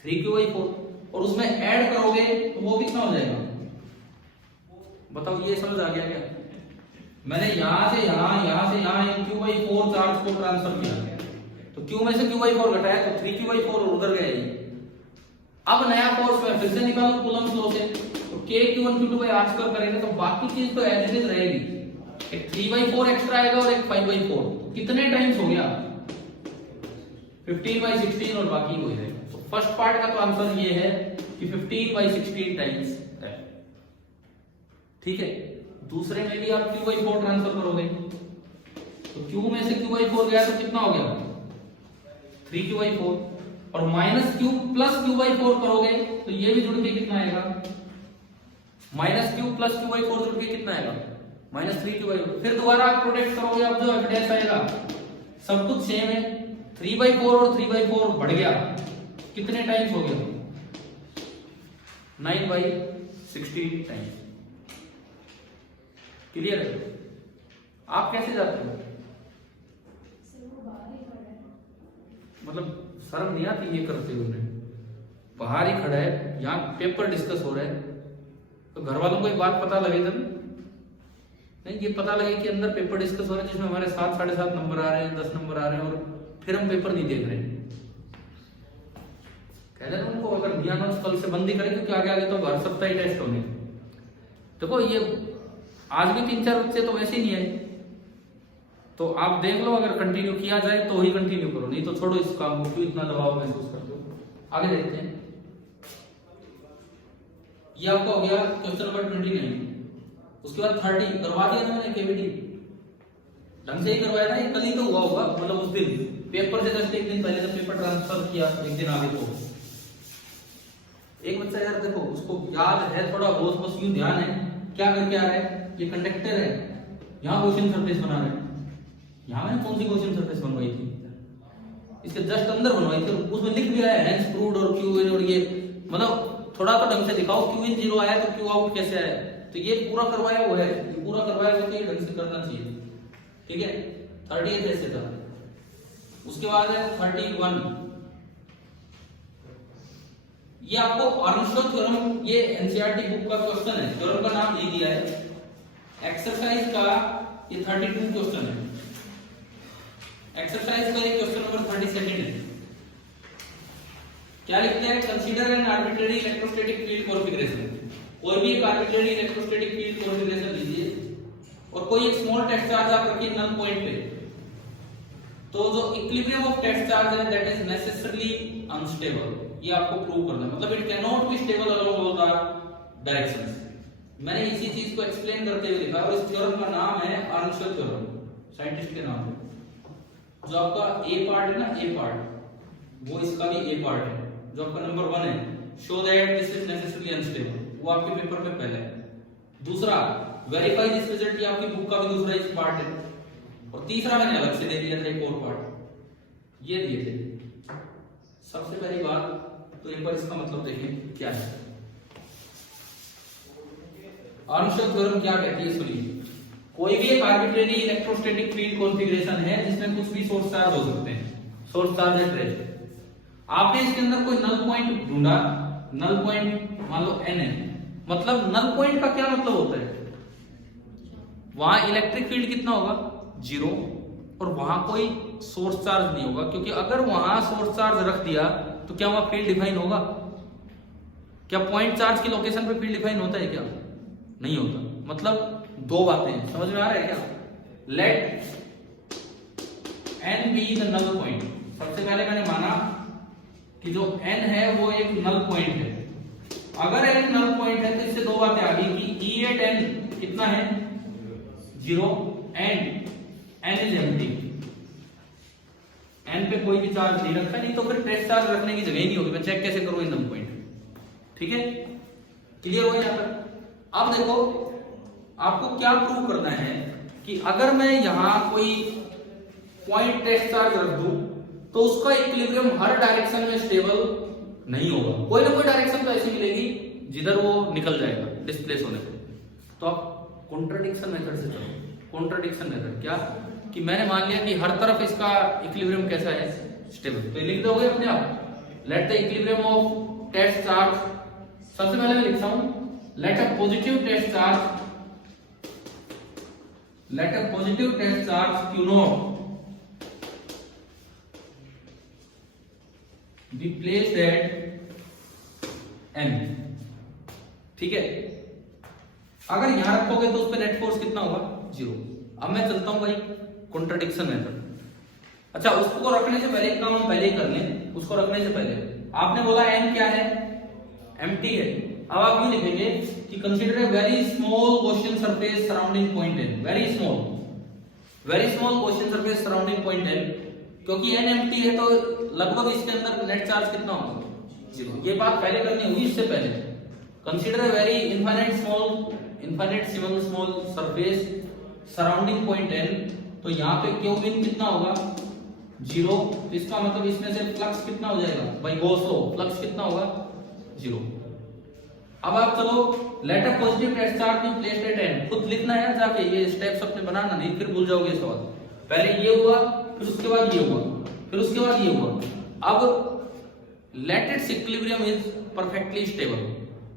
3q/4, और उसमें ऐड करोगे तो वो कितना हो जाएगा बताओ। ये समझ आ गया क्या? मैंने यहां से यहां एक q/4 चार्ज को ट्रांसफर किया, तो q में से q/4 घटाया तो 3q/4 उधर गया ये। अब नया फोर्स में फिर से निकालो कूलम्ब लॉ से, तो k q1 q2 r square करेंगे तो बाकी चीज तो एज इट इज रहेगी, एक 3/4 एक्स्ट्रा आएगा और एक 5/4। कितने टाइम्स हो गया 15/16 और बाकी वही है। तो फर्स्ट पार्ट का तो आंसर ये है कि 15/16 टाइम्स है। ठीक है, दूसरे में भी आप q/4 ट्रांसफर करोगे तो q में से q/4 गया तो कितना हो गया 3q/4, और माइनस q प्लस q/4 करोगे तो ये भी जुड़ के कितना आएगा -q प्लस q/4 जुड़ के कितना आएगा -3q/4। फिर दोबारा आप प्रोडक्ट करोगे, अब जो f डैश आएगा सब कुछ सेम है, 3/4 और 3/4 बढ़ गया, कितने टाइम्स हो गया 9/16 टाइम्स। क्लियर है? आप कैसे जाते हो? मतलब शर्म नहीं आती ये करते हुए? बाहर ही खड़ा है, यहाँ पेपर डिस्कस हो रहा है, तो घर वालों को एक बात पता लगे जब नहीं, ये पता लगे कि अंदर पेपर डिस्कस हो रहा है जिसमें हमारे 7 साढ़े 7 नंबर आ रहे हैं, 10 नंबर आ रहे हैं, और फिर हम पेपर नहीं देख रहे हैं। कह रहे उनको अगर दिया ना कल से बंदी करें, क्योंकि आगे आगे तो हर सप्ताह ही टेस्ट होंगे। देखो ये आज भी 3-4 बच्चे तो वैसे ही नहीं आए, तो आप देख लो, अगर कंटिन्यू किया जाए तो ही कंटिन्यू करो, नहीं तो छोड़ो इस काम को, क्यों इतना दबाव महसूस करते हो। आगे देखते हैं, ये आपका हो गया क्वेश्चन नंबर 29। उसके बाद 30 करवा दिया ना मैंने केवीटी, ढंग से ही करवाया था, ये कल ही तो हुआ होगा, मतलब उस दिन पेपर से जस्ट एक दिन पहले जब पेपर ट्रांसफर किया एक दिन आगे। तो एक बच्चा यार देखो उसको याद है थोड़ा बहुत, बस यूं ध्यान है क्या करके आ रहा है, ये कंडक्टर है, यहाँ क्वेश्चन सरफेस बना रहे हैं। यहाँ मैंने कौन सी क्वेश्चन सरफेस बनवाई थी, इसके जस्ट अंदर बनवाई थी, उसमें लिख भी आया हैंस प्रूव्ड और क्यू इन, और ये मतलब थोड़ा तो ढंग से दिखाओ, क्यू इन 0 आया तो क्यू आउट कैसे आया, तो ये पूरा करवाया वो है, ये पूरा करवाया हुआ, तो ये ढंग से करना चाहिए। ठीक है, 30 ऐसे था। उसके बाद है 31, ये आपको अर्नशो थ्योरम, ये एनसीईआरटी बुक का क्वेश्चन है, थ्योरम का नाम लिख दिया है, एक्सरसाइज का ये 32 क्वेश्चन है, एक्सरसाइज का ये क्वेश्चन नंबर 32 है। क्या लिखते हैं, consider an arbitrary electrostatic field configuration. कोई भी एक आर्बिट्रेरी इलेक्ट्रोस्टैटिक फील्ड कॉन्फ़िगरेशन लीजिए और कोई एक स्मॉल टेस्ट चार्ज आप रखिए नल पॉइंट पे, तो जो इक्विलिब्रियम ऑफ टेस्ट चार्ज है दैट इज नेसेसरली अनस्टेबल, ये आपको प्रूव करना है, मतलब it can not be stable along all the directions. मैंने इसी चीज को एक्सप्लेन करते हुए लिखा, और इस थ्योरम का नाम है अर्नशो थ्योरम, साइंटिस्ट के नाम है। जो आपका ए पार्ट है ना, ए पार्ट, वो इसका भी ए पार्ट है। जो आपका नंबर 1 है, show that this is necessarily unstable, वो आपके पेपर में पहले है। दूसरा, वेरीफाई दिस रिजल्ट, ये आपकी बुक का भी दूसरा इस पार्ट है। और तीसरा मैंने अलग से दे दिया था एक और पार्ट, ये दिए थे। सबसे पहली बात तो एक बार इसका मतलब देखें क्या है। अर्नशो थ्योरम क्या कहती है, सुनिए। कोई भी एक आर्बिट्रेरी इलेक्ट्रोस्टैटिक फील्ड कॉन्फ़िगरेशन है जिसमें कुछ भी सोर्स चार्ज हो सकते हैं, सोर्स चार्ज है ट्रेस। आपने इसके अंदर कोई नल पॉइंट ढूंढा, नल पॉइंट मान लो n है, मतलब नल पॉइंट का क्या मतलब होता है, वहां इलेक्ट्रिक फील्ड कितना होगा 0, और वहां कोई सोर्स चार्ज नहीं होगा, क्योंकि अगर वहां सोर्स चार्ज रख दिया तो क्या वहां फील्ड डिफाइन होगा? क्या पॉइंट चार्ज की लोकेशन पे फील्ड डिफाइन होता है क्या? नहीं होता। मतलब दो बातें समझ में आ रहा है क्या? Let n be the null point. सबसे पहले मैंने माना कि जो n है वो एक नल पॉइंट है। अगर एक नल पॉइंट है तो इससे दो बातें आ गई कि E at n कितना है 0 and n is empty, n पे कोई भी चार्ज नहीं रखा, नहीं तो फिर ट्रेस चार्ज रखने की जगह ही नहीं होगी। मैं चेक कैसे करूं इन नल पॉइंट? ठीक है, क्लियर हो यहाँ तक? अब देखो आपको क्या प्रूव करना है कि अगर मैं यहां कोई पॉइंट टेस्ट चार्ज रख दूं तो उसका इक्विलिब्रियम हर डायरेक्शन में स्टेबल नहीं होगा, कोई ना कोई डायरेक्शन तो ऐसी मिलेगी जिधर वो निकल जाएगा डिस्प्लेस होने पर। तो आप कॉन्ट्रडिक्शन मेथड से करो। कॉन्ट्रडिक्शन मेथड क्या कि मैंने मान लिया कि हर तरफ इसका इक्विलिब्रियम कैसा है, स्टेबल, तो लिख दोगे अपने आप let the equilibrium of test charge. सबसे पहले मैं लिखता हूं let a positive test charge, let a positive test charge q naught be placed at n। ठीक है, अगर यहां रखोगे तो उस पर नेट फोर्स कितना होगा, 0। अब मैं चलता हूं भाई कॉन्ट्रडिक्शन मेथड। अच्छा, उसको रखने से पहले एक काम हम पहले ही कर लें। उसको रखने से पहले आपने बोला n क्या है, एम्प्टी है। अब आप ये लिखेंगे कि consider a very small Gaussian surface surrounding point n, very small Gaussian surface surrounding point n, क्योंकि n एम्प्टी है तो लगभग इसके अंदर नेट चार्ज कितना होगा, 0। ये बात पहले करनी होगी इससे पहले। Consider a very infinite small surface surrounding point n, तो यहाँ पे क्यू विन कितना होगा, 0। इसका मतलब इसमें से फ्लक्स कितना हो जाएगा भाई, गॉस लॉ, फ्लक्स कितना होगा, 0। अब आप चलो let a positive test charge be placed at n, खुद लिखना है जाके, ये स्टेप्स अपने बनाना नहीं, फिर भूल जाओगे सवाल। पहले ये हुआ, फिर उसके बाद ये हुआ, फिर उसके बाद ये हुआ। अब let its equilibrium is perfectly stable,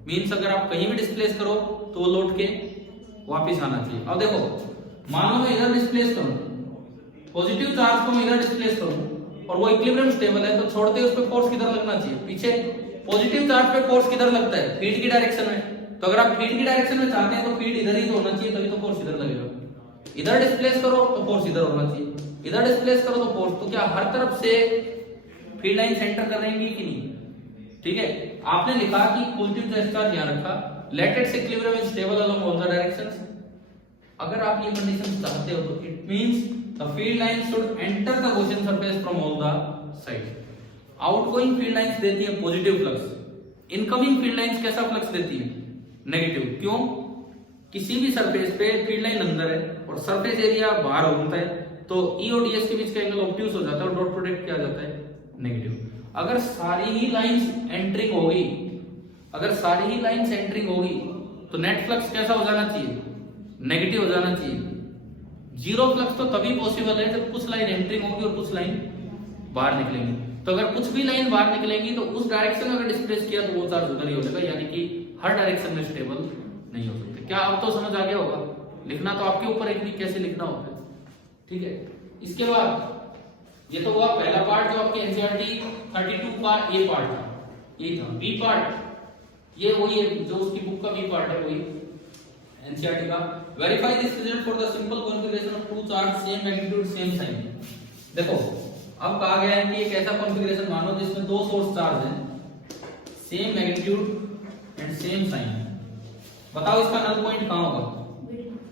means अगर आप कहीं भी डिस्प्लेस करो तो वो लौट के वापस आना चाहिए। अब देखो मान लो मैं इधर डिस्प्लेस करूं, पॉजिटिव चार्ज को मैं इधर डिस्प्लेस करूं और वो इक्विलिब्रियम स्टेबल है, तो छोड़ते उस पे फोर्स किधर लगना चाहिए, पीछे। पॉजिटिव चार्ज पे फोर्स किधर लगता है, फीड की डायरेक्शन में। तो अगर आप फीड की डायरेक्शन में चाहते हैं तो फीड इधर ही तो होना चाहिए, तभी तो फोर्स इधर लगेगा। इधर डिस्प्लेस करो तो फोर्स इधर होना चाहिए, इधर डिस्प्लेस करो तो फोर्स, तो क्या हर तरफ से फीड लाइन सेंटर कर रहेंगी कि नहीं। ठीक है, आपने लिखा कि पॉजिटिव टेस्ट चार्ज यहां रखा, let its equilibrium is stable along all the directions. अगर आप ये कंडीशन चाहते हो तो it means the field line should enter the Gaussian surface from all the sides. Outgoing field lines देती है positive flux, incoming field lines कैसा flux देती है, नेगेटिव। क्यों, किसी भी सरफेस पे फील्ड लाइन अंदर है और सरफेस एरिया बाहर होता है, तो ई और डीएस के बीच का एंगल ऑब्ट्यूज हो जाता है और डॉट प्रोडक्ट क्या आ जाता है, नेगेटिव। अगर सारी ही लाइंस एंटरिंग होगी, अगर सारी ही लाइंस एंटरिंग होगी तो नेट फ्लक्स कैसा हो जाना चाहिए, नेगेटिव हो जाना चाहिए। जीरो फ्लक्स तो तभी पॉसिबल है जब कुछ लाइन एंटरिंग होगी और कुछ लाइन बाहर निकलेंगी। तो अगर कुछ भी लाइन बाहर निकलेंगी तो उस डायरेक्शन में अगर डिस्प्लेस किया तो वो चार्ज उधर ही हो जाएगा, यानी कि हर डायरेक्शन में स्टेबल नहीं हो सकते। क्या अब तो समझ आ गया होगा, लिखना तो आपके ऊपर है कि कैसे लिखना होता है। ठीक है, इसके बाद ये तो हुआ पहला पार्ट जो आपके एनसीईआरटी 32 का ए पार्ट था, ये था। बी पार्ट ये वही है जो उसकी बुक का बी पार्ट है, वही एनसीईआरटी का। Verify this result for the simple configuration of two charge same magnitude same sign. देखो अब कहा गया है कि एक ऐसा कॉन्फ़िगरेशन मानो जिसमें दो सोर्स चार्ज हैं, same magnitude and same sign. बताओ इसका नल पॉइंट कहां होगा,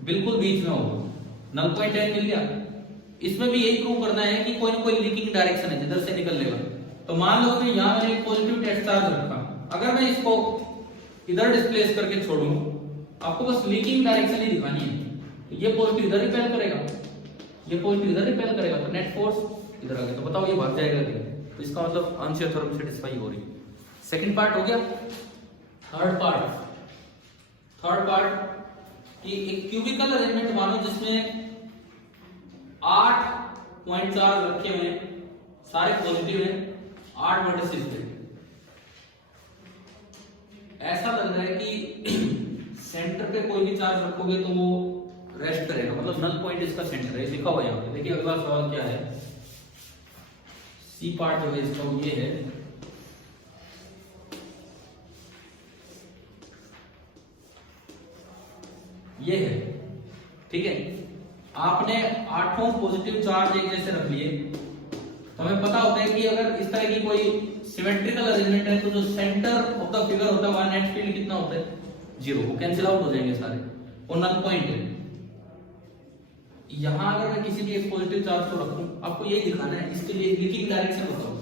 बिल्कुल बीच में होगा। नल पॉइंट मिल गया। इसमें भी यही प्रूव करना है कि कोई ना कोई लीकिंग डायरेक्शन है जिधर से निकल लेगा। तो मान लो कि यहां मैंने एक पॉजिटिव टेस्ट चार्ज रखा, अगर मैं इसको इधर डिस्प्लेस करके छोड़ूं, आपको बस लीकिंग डायरेक्शन ही दिखानी है। तो ये पॉजिटिव इधर रिपेल करेगा, ये पॉजिटिव इधर रिपेल करेगा, तो नेट फोर्स इधर आ गया। तो बताओ ये भाग जाएगा क्या, तो इसका मतलब आंसर थ्योरम सेटिस्फाई हो रही है। सेकंड पार्ट हो गया। थर्ड पार्ट कि एक क्यूबिकल अरेंजमेंट मानो जिसमें 8 पॉइंट चार्ज रखे हुए हैं, सारे पॉजिटिव हैं, 8 वर्टिसेस पे। ऐसा लग रहा है कि सेंटर पे कोई भी चार्ज रखोगे तो वो रेस्ट करेगा, मतलब नल पॉइंट इसका सेंटर है, लिखा हुआ है यहाँ पे। देखिए अगला सवाल क्या है, सी पार्ट जो है इसका ये है, ये है। ठीक है, आपने 8 पॉजिटिव चार्ज एक जैसे रख लिए, तो हमें पता होता है कि अगर इस तरह की कोई सिमेट्रिकल अरेंजमेंट है तो जो सेंटर ऑफ द फिगर होता है वहां नेट फील्ड कितना होता है, 0, वो कैंसिल आउट हो जाएंगे सारे, वो नल पॉइंट है। यहां अगर मैं किसी भी एक पॉजिटिव चार्ज को रखूं, आपको यही दिखाना है, इसके लिए लीकिंग डायरेक्शन बताओ,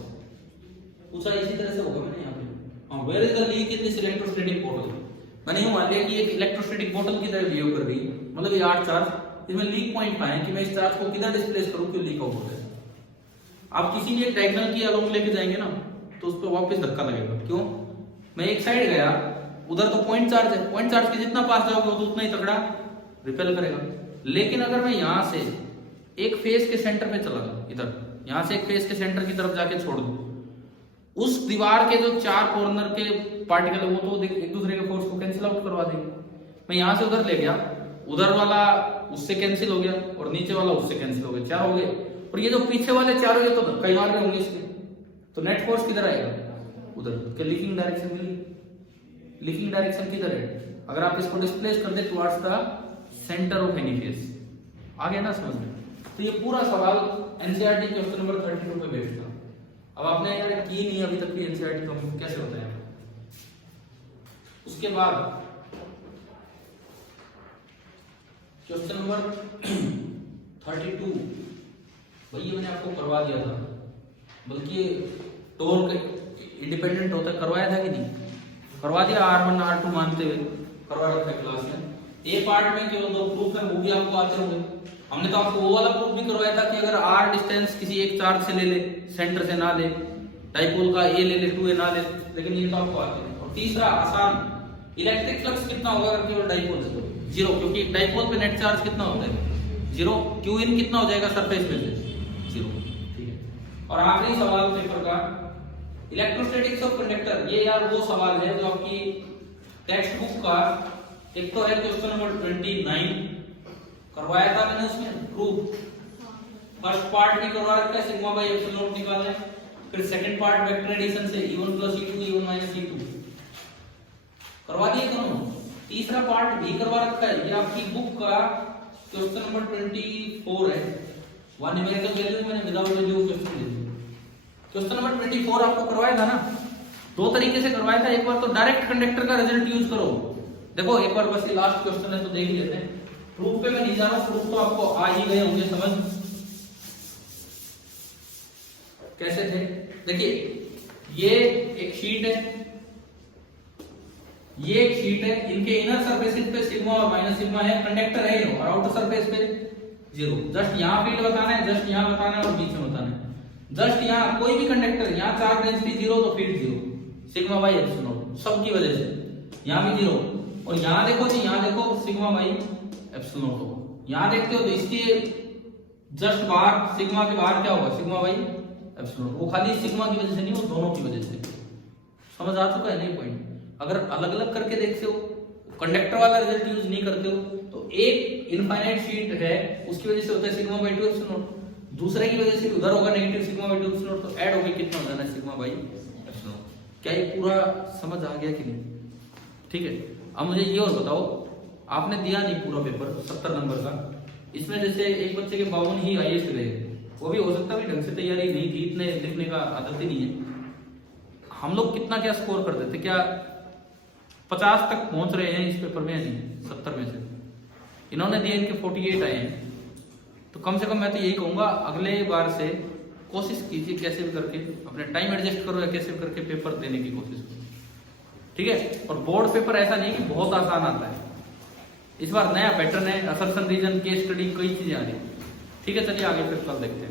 पूछा इसी तरह से होगा मैंने यहाँ पे। Where is the leak in this electrostatic portal, मैंने यूं मान लिया कि एक इलेक्ट्रोस्टैटिक बोतल की तरह बिहेव कर रही है, मतलब ये 8 चार्ज, इसमें लीक पॉइंट पाए कि मैं इस चार्ज को किधर डिस्प्लेस करूं क्यों लीक आउट हो जाए। आप किसी भी एक डायगोनल की अलोंग लेके जाएंगे ना तो उस पर वापस धक्का लगेगा। क्यों? मैं एक साइड गया, उधर तो पॉइंट चार्ज है, पॉइंट चार्ज के जितना पास जाओगे तो उतना ही तगड़ा रिपेल करेगा। लेकिन अगर मैं यहां से एक फेस के सेंटर पे चला जाऊं, इधर यहां से एक फेस के सेंटर की तरफ जाके छोड़ दूं, उस दीवार के जो 4 कॉर्नर के पार्टिकल है वो तो एक दूसरे के फोर्स को कैंसिल आउट करवा देंगे। मैं यहां से उधर ले गया, उधर वाला उससे कैंसिल हो गया और नीचे वाला उससे कैंसिल हो गया, 4 हो गए। और ये जो पीछे वाले 4 हो गए तो धक्का ही मार रहे होंगे इसके, तो नेट फोर्स किधर आएगा? उधर। के लीकिंग डायरेक्शन मिली, लीकिंग डायरेक्शन किधर है? अगर आप इसको डिस्प्लेस कर दे towards the centre of any face. आ गया ना समझ में? तो ये पूरा सवाल एनसीईआरटी क्वेश्चन नंबर 32 पे बेस्ड था। अब आपने यार की नहीं अभी तक भी एनसीईआरटी का कैसे होता है। उसके बाद क्वेश्चन नंबर 32 भैया मैंने आपको करवा दिया था, बल्कि टोर्क इंडिपेंडेंट होता करवाया था कि नहीं? करवा दिया, R1 R2 मानते हुए करवा रखा है क्लास में। ए पार्ट में केवल 2 प्रूफ है, वो भी आपको आते होंगे। हमने तो आपको वो वाला प्रूफ भी करवाया था कि अगर R डिस्टेंस किसी एक चार्ज से ले ले, सेंटर से ना ले, डाइपोल का A ले ले, 2A ना ले, लेकिन ये तो आपको आते हैं। और तीसरा आसान, इलेक्ट्रिक फ्लक्स कितना होगा अगर केवल डाइपोल है? 0, क्योंकि डाइपोल पे नेट चार्ज कितना होता है? 0। क्यू इन कितना हो जाएगा सरफेस में से? 0। ठीक है। और आखिरी सवाल पेपर का, इलेक्ट्रोस्टैटिक्स ऑफ कंडक्टर। ये यार वो सवाल है जो आपकी टेक्स्ट बुक का, एक तो है क्वेश्चन नंबर 29 करवाया था मैंने, उसमें प्रूफ फर्स्ट पार्ट भी करवा रखा है, सिग्मा बाय एप्सिलॉन नॉट निकालना है। फिर सेकंड पार्ट वेक्टर एडिशन से E1 + E2 E1 - E2 करवा दिए दोनों। तीसरा पार्ट भी करवा रखा है, ये आपकी बुक का क्वेश्चन नंबर 24 है। वन न्यूमेरिकल वैल्यू मैंने विदाउट वैल्यू क्वेश्चन दे दिया। क्वेश्चन नंबर 24 आपको करवाया था ना, 2 तरीके से करवाया था। एक बार तो डायरेक्ट कंडक्टर का रिजल्ट यूज करो। देखो एक बार बस ये लास्ट क्वेश्चन है तो देख लेते हैं। प्रूफ पे मैं नहीं जा रहा हूं, प्रूफ तो आपको आ ही गए होंगे समझ। कैसे थे देखिए, ये एक शीट है, ये एक शीट है, इनके इनर सरफेसेस पे सिग्मा और माइनस सिग्मा है, कंडक्टर है और आउटर सरफेस पे 0। जस्ट यहां फील्ड बताना है, जस्ट यहां बताना है और बीच में बताना है। जस्ट यहां कोई भी कंडक्टर, यहां चार्ज डेंसिटी 0 तो फील्ड 0, सिग्मा बाय एप्सिलॉन सब की वजह से, यहां भी 0। और यहां देखो जी, यहां देखो सिग्मा बाय एप्सिलॉन हो, यहां देखते हो तो इसके जस्ट बाहर सिग्मा के बाहर क्या होगा? Sigma by epsilon. वो खाली सिग्मा की वजह से नहीं, वो दोनों की वजह से। समझ आ चुका है नहीं पॉइंट? अगर अलग अलग करके देखते हो, कंडक्टर वाला रिजल्ट यूज नहीं करते हो, तो एक इनफाइनाइट शीट है उसकी वजह से होता है सिग्मा बाय 2 एप्सिलॉन, दूसरे की वजह से उधर होगा नेगेटिव सिग्मा बाय 2 एप्सिलॉन, तो ऐड होके कितना हो जाना है? Sigma by epsilon. क्या ये पूरा समझ आ गया कि नहीं? ठीक है। अब मुझे ये और बताओ, आपने दिया नहीं पूरा पेपर 70 नंबर का, इसमें जैसे एक बच्चे के 52 ही हाईएस्ट गए, वो भी हो सकता है ढंग से तैयारी नहीं की, इतने लिखने का आदत ही नहीं है। हम लोग कितना क्या स्कोर कर देते? क्या 50 तक पहुंच रहे हैं इस पेपर में? नहीं, 70 में से इन्होंने दिए, इनके 48 आए हैं। तो कम से कम मैं तो यही कहूंगा, अगले बार से कोशिश कीजिए कैसे भी करके, अपने टाइम एडजस्ट करो या कैसे भी करके पेपर देने की कोशिश करो। ठीक है। और बोर्ड पेपर ऐसा नहीं कि बहुत आसान आता है, इस बार नया पैटर्न है, असर्शन रीजन, केस स्टडी, कई चीजें आ रही है। ठीक है, चलिए आगे फिर कल देखते हैं।